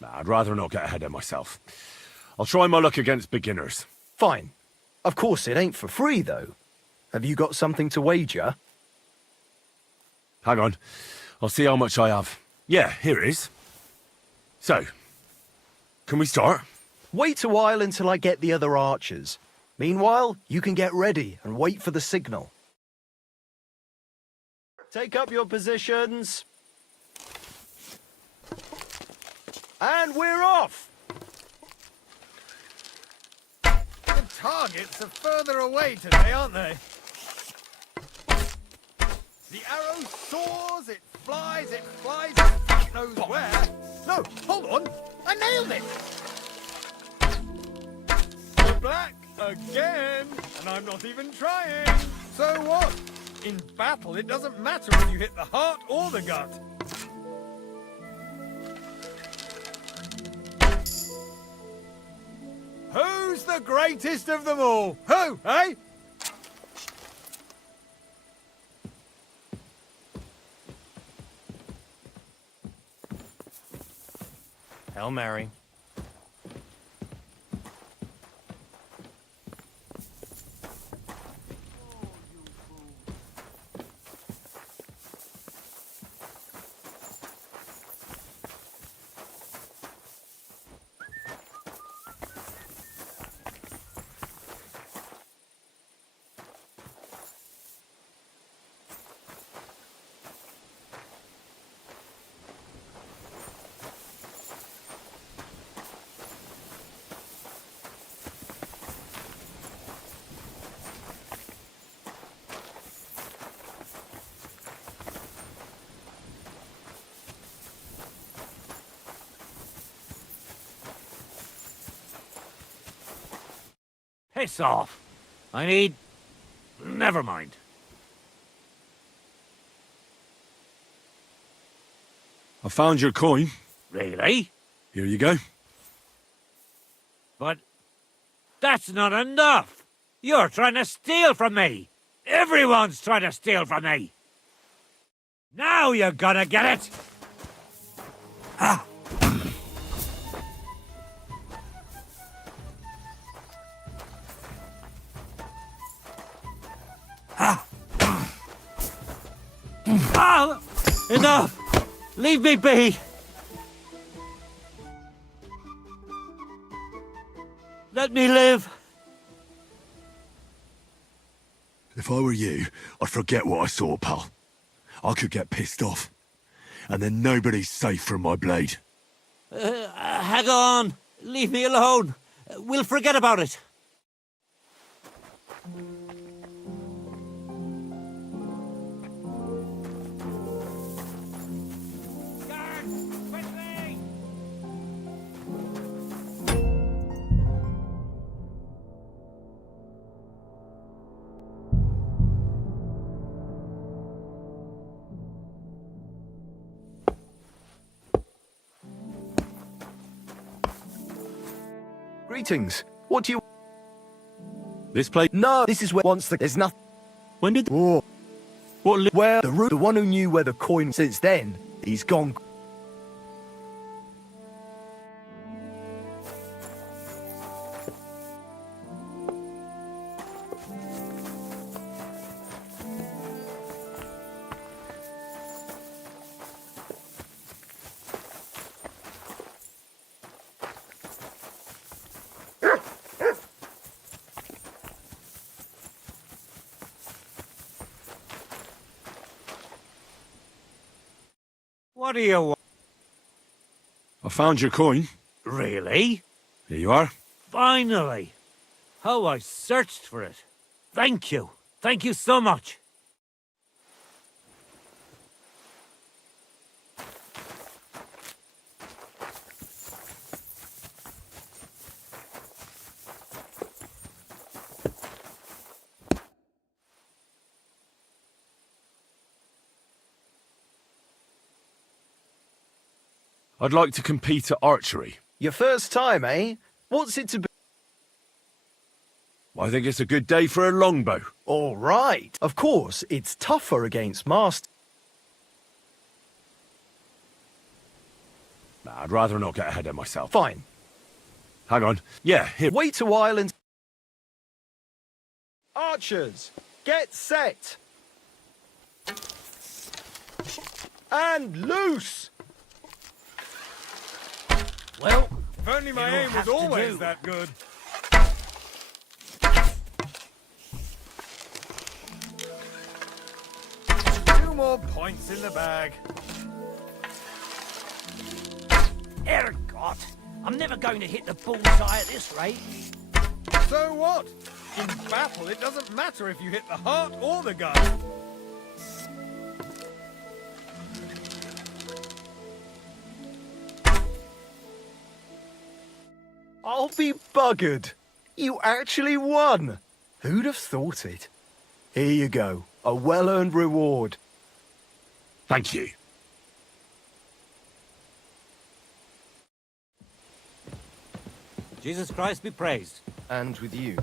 Nah, I'd rather not get ahead of myself. I'll try my luck against beginners. Fine. Of course, it ain't for free, though. Have you got something to wager? Hang on. I'll see how much I have. Yeah, here it is. So, can we start? Wait a while until I get the other archers. Meanwhile, you can get ready and wait for the signal. Take up your positions. And we're off! The targets are further away today, aren't they? The arrow soars, it flies, God knows where. No, hold on, I nailed it! We're black again, and I'm not even trying. So what? In battle, it doesn't matter if you hit the heart or the gut. Who's the greatest of them all? Who, eh? Hail Mary. Piss off. I need... Never mind. I found your coin. Really? Here you go. But that's not enough. You're trying to steal from me. Everyone's trying to steal from me. Now you're gonna get it. Ah. Ah. Enough! Leave me be! Let me live! If I were you, I'd forget what I saw, pal. I could get pissed off. And then nobody's safe from my blade. Hang on! Leave me alone! We'll forget about it! Greetings. What do you... This place? No, this is where once the... There's nothing... When did... Oh. What... Where... The one who knew where the coin... Since then, he's gone... What do you want? I found your coin. Really? Here you are. Finally! How I searched for it. Thank you. Thank you so much. I'd like to compete at archery. Your first time, eh? What's it to be? I think it's a good day for a longbow. All right. Of course, it's tougher against master. Nah, I'd rather not get ahead of myself. Fine. Hang on. Yeah, here. Wait a while and... Archers, get set! And loose! Well, If only my it'll aim have was to always do. that good. Two more points in the bag. Ergot! I'm never going to hit the bullseye at this rate. So what? In battle, it doesn't matter if you hit the heart or the gun. I'll be buggered. You actually won. Who'd have thought it? Here you go. A well-earned reward. Thank you. Jesus Christ be praised. And with you.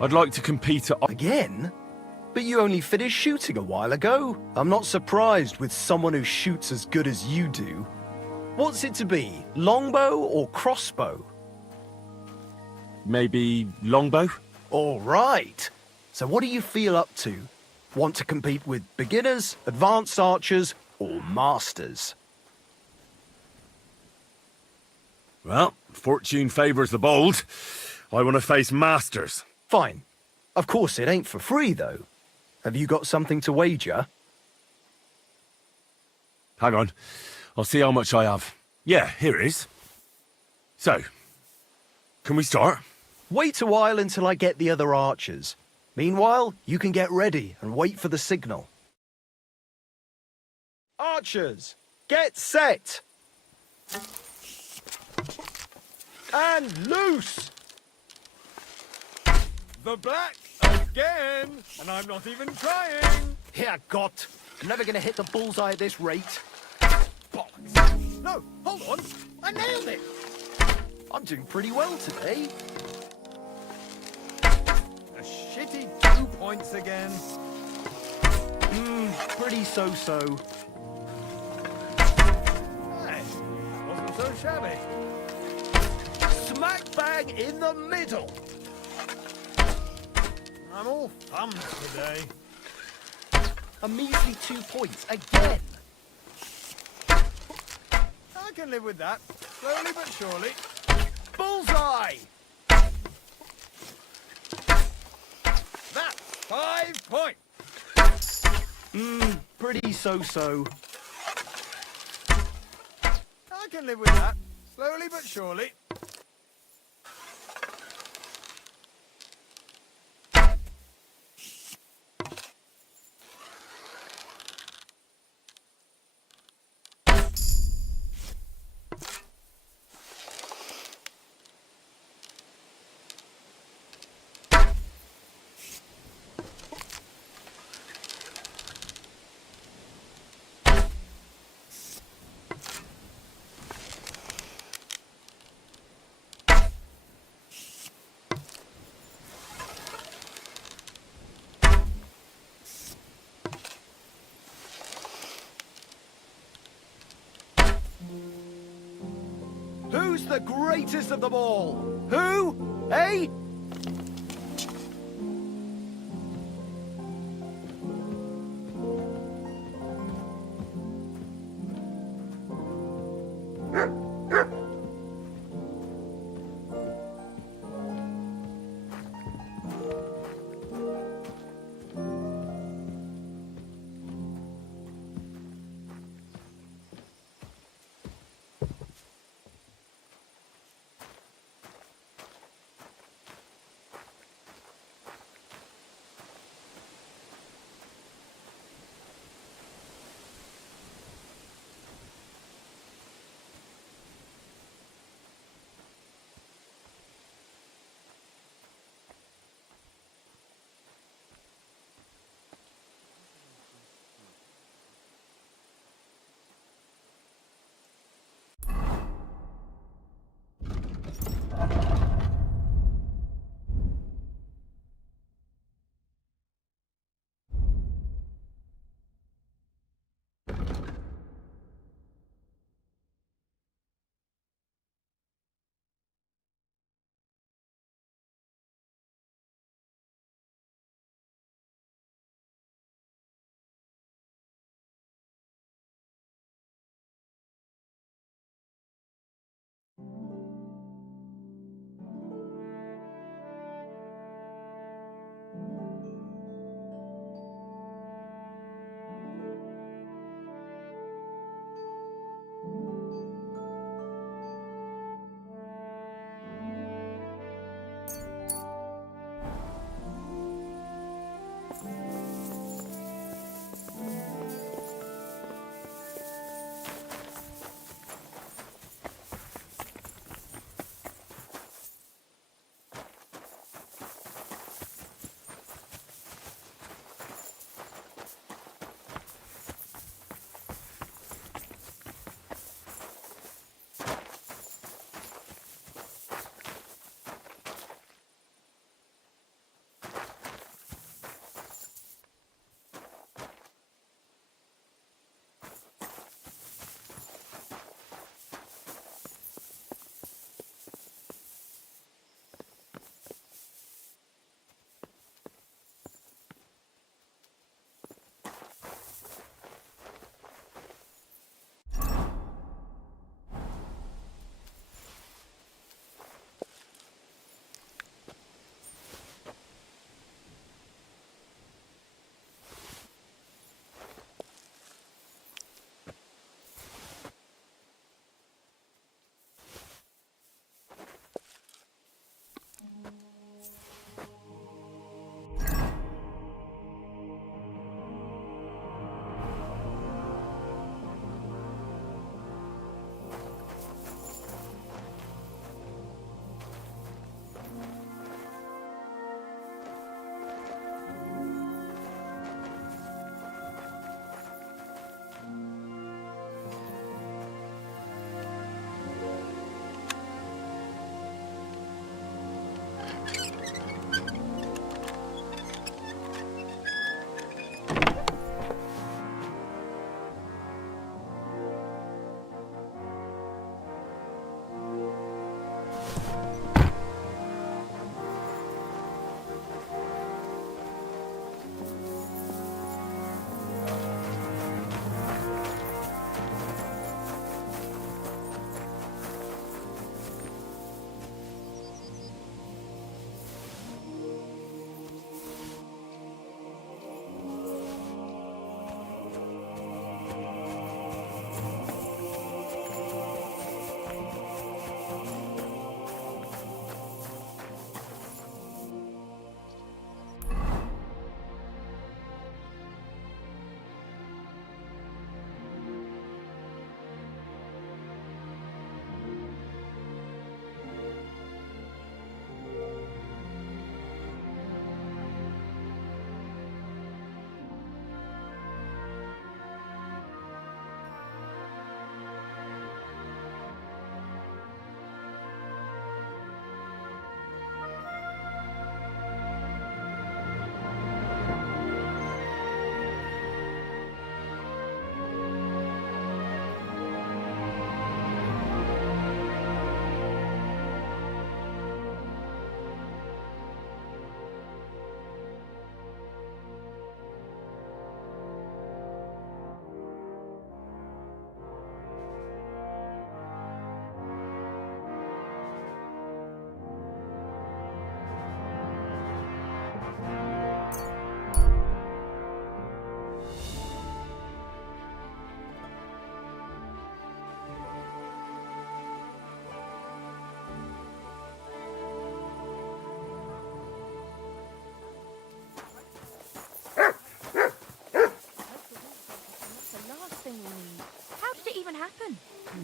I'd like to compete at... Again? But you only finished shooting a while ago. I'm not surprised with someone who shoots as good as you do. What's it to be, longbow or crossbow? Maybe longbow? All right. So what do you feel up to? Want to compete with beginners, advanced archers, or masters? Well, fortune favours the bold. I want to face masters. Fine. Of course it ain't for free, though. Have you got something to wager? Hang on. I'll see how much I have. Yeah, here it is. So, can we start? Wait a while until I get the other archers. Meanwhile, you can get ready and wait for the signal. Archers, get set! And loose! The black again, and I'm not even trying. Here, got. I'm never gonna hit the bullseye at this rate. Bollocks. No, hold on. I nailed it. I'm doing pretty well today. A shitty 2 points again. Pretty so-so. Hey, wasn't so shabby. Smack bang in the middle. I'm all thumbs today. A measly 2 points again. I can live with that. Slowly but surely. Bullseye! That's 5 points. Pretty so-so. I can live with that. Slowly but surely. Who's the greatest of them all? Who? Eh?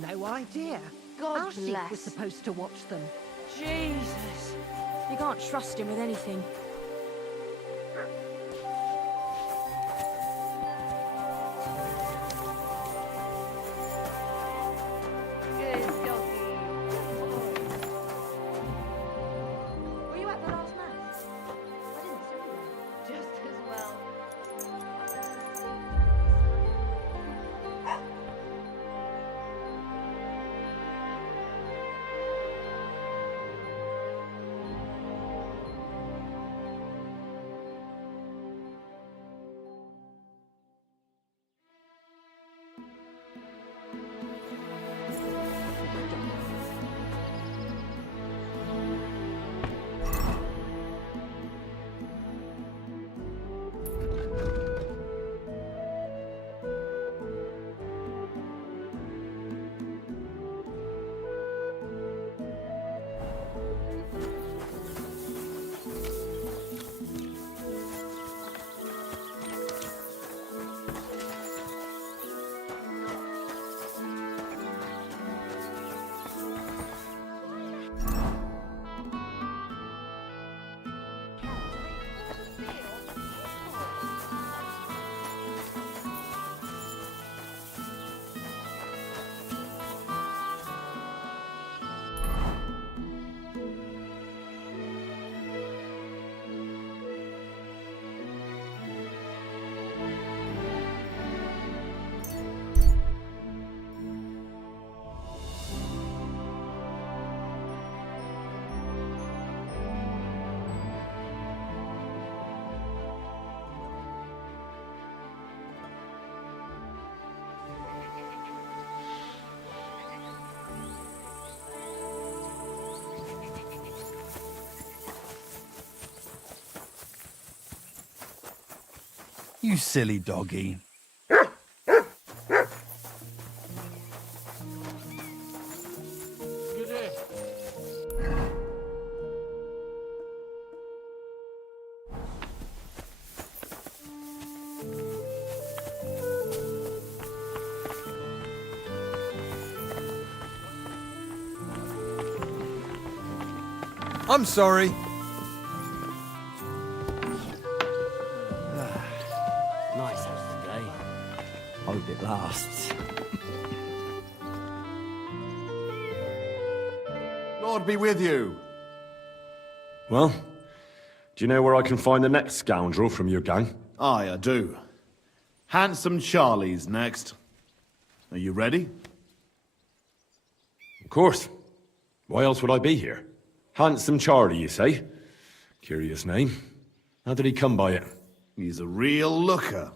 no idea. God Our sheep bless. was supposed to watch them. Jesus. You can't trust him with anything. Good doggy. Were you at the last mass? I didn't see you. Just as well. You silly doggy. I'm sorry. Nice house today. Hope it lasts. Lord be with you. Well, do you know where I can find the next scoundrel from your gang? Aye, I do. Handsome Charlie's next. Are you ready? Of course. Why else would I be here? Handsome Charlie, you say? Curious name. How did he come by it? He's a real looker.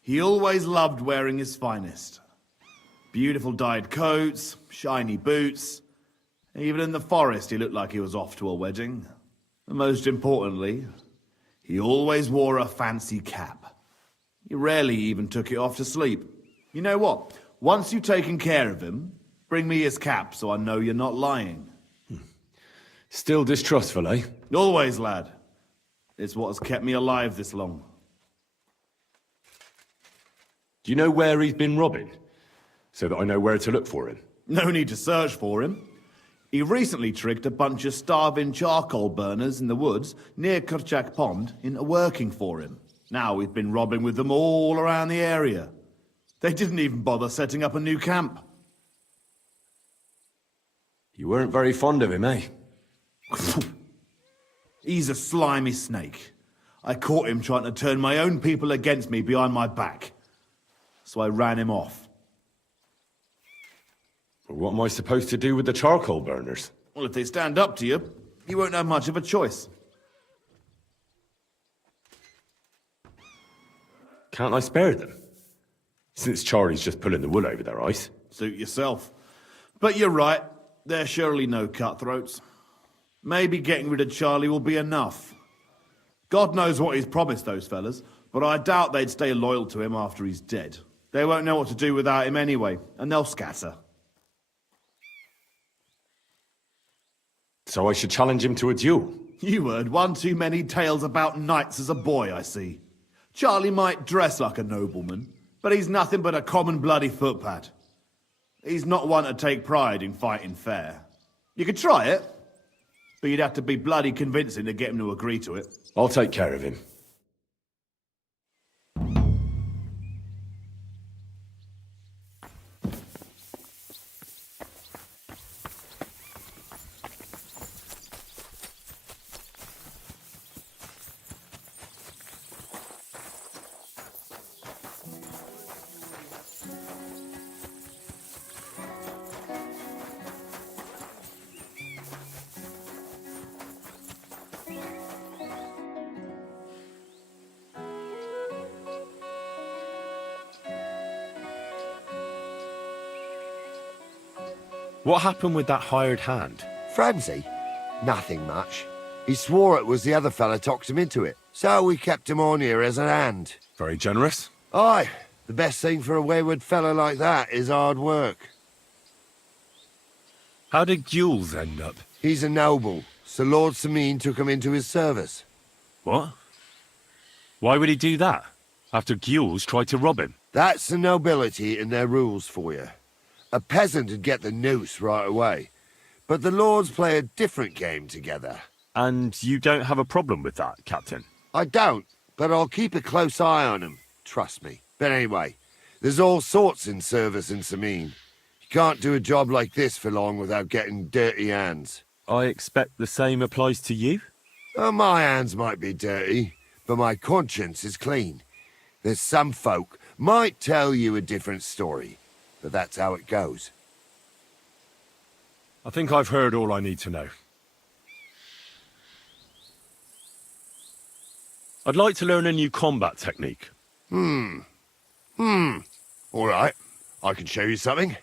He always loved wearing his finest. Beautiful dyed coats, shiny boots. Even in the forest, he looked like he was off to a wedding. And most importantly, he always wore a fancy cap. He rarely even took it off to sleep. You know what? Once you've taken care of him, bring me his cap so I know you're not lying. Still distrustful, eh? Always, lad. It's what has kept me alive this long. Do you know where he's been robbing? So that I know where to look for him. No need to search for him. He recently tricked a bunch of starving charcoal burners in the woods near Kurchak Pond into working for him. Now we've been robbing with them all around the area. They didn't even bother setting up a new camp. You weren't very fond of him, eh? He's a slimy snake. I caught him trying to turn my own people against me behind my back. So I ran him off. Well, what am I supposed to do with the charcoal burners? Well, if they stand up to you, you won't have much of a choice. Can't I spare them? Since Charlie's just pulling the wool over their eyes. Suit yourself. But you're right, they're surely no cutthroats. Maybe getting rid of Charlie will be enough. God knows what he's promised those fellas, but I doubt they'd stay loyal to him after he's dead. They won't know what to do without him anyway, and they'll scatter. So I should challenge him to a duel? You heard one too many tales about knights as a boy, I see. Charlie might dress like a nobleman, but he's nothing but a common bloody footpad. He's not one to take pride in fighting fair. You could try it, but you'd have to be bloody convincing to get him to agree to it. I'll take care of him. What happened with that hired hand? Frenzy? Nothing much. He swore it was the other fella talked him into it, so we kept him on here as a hand. Very generous. Aye, the best thing for a wayward fella like that is hard work. How did Gules end up? He's a noble, so Lord Samine took him into his service. What? Why would he do that? After Gules tried to rob him? That's the nobility and their rules for you. A peasant would get the noose right away, but the lords play a different game together. And you don't have a problem with that, Captain? I don't, but I'll keep a close eye on him, trust me. But anyway, there's all sorts in service in Samine. You can't do a job like this for long without getting dirty hands. I expect the same applies to you? Oh, my hands might be dirty, but my conscience is clean. There's some folk might tell you a different story, but that's how it goes. I think I've heard all I need to know. I'd like to learn a new combat technique. All right, I can show you something.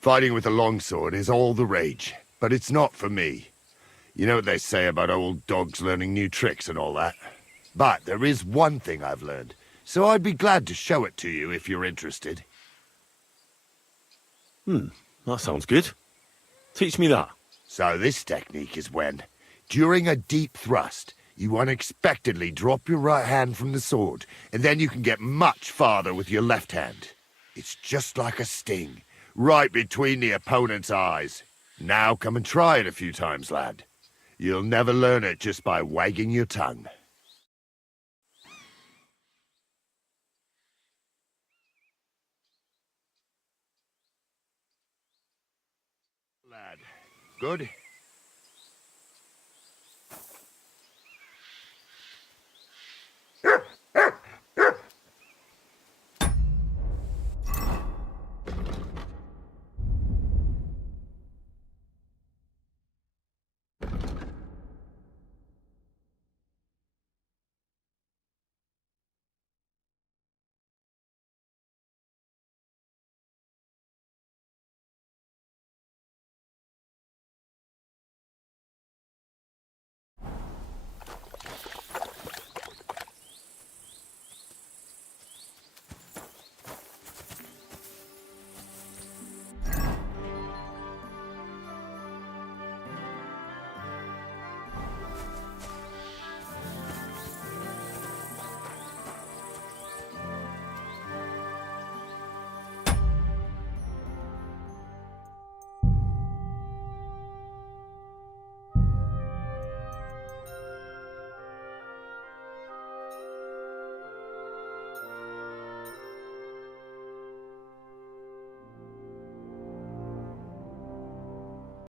Fighting with a longsword is all the rage, but it's not for me. You know what they say about old dogs learning new tricks and all that? But there is one thing I've learned, so I'd be glad to show it to you if you're interested. That sounds good. Teach me that. So this technique is when, during a deep thrust, you unexpectedly drop your right hand from the sword, and then you can get much farther with your left hand. It's just like a sting, right between the opponent's eyes. Now come and try it a few times, lad. You'll never learn it just by wagging your tongue. Lad, good?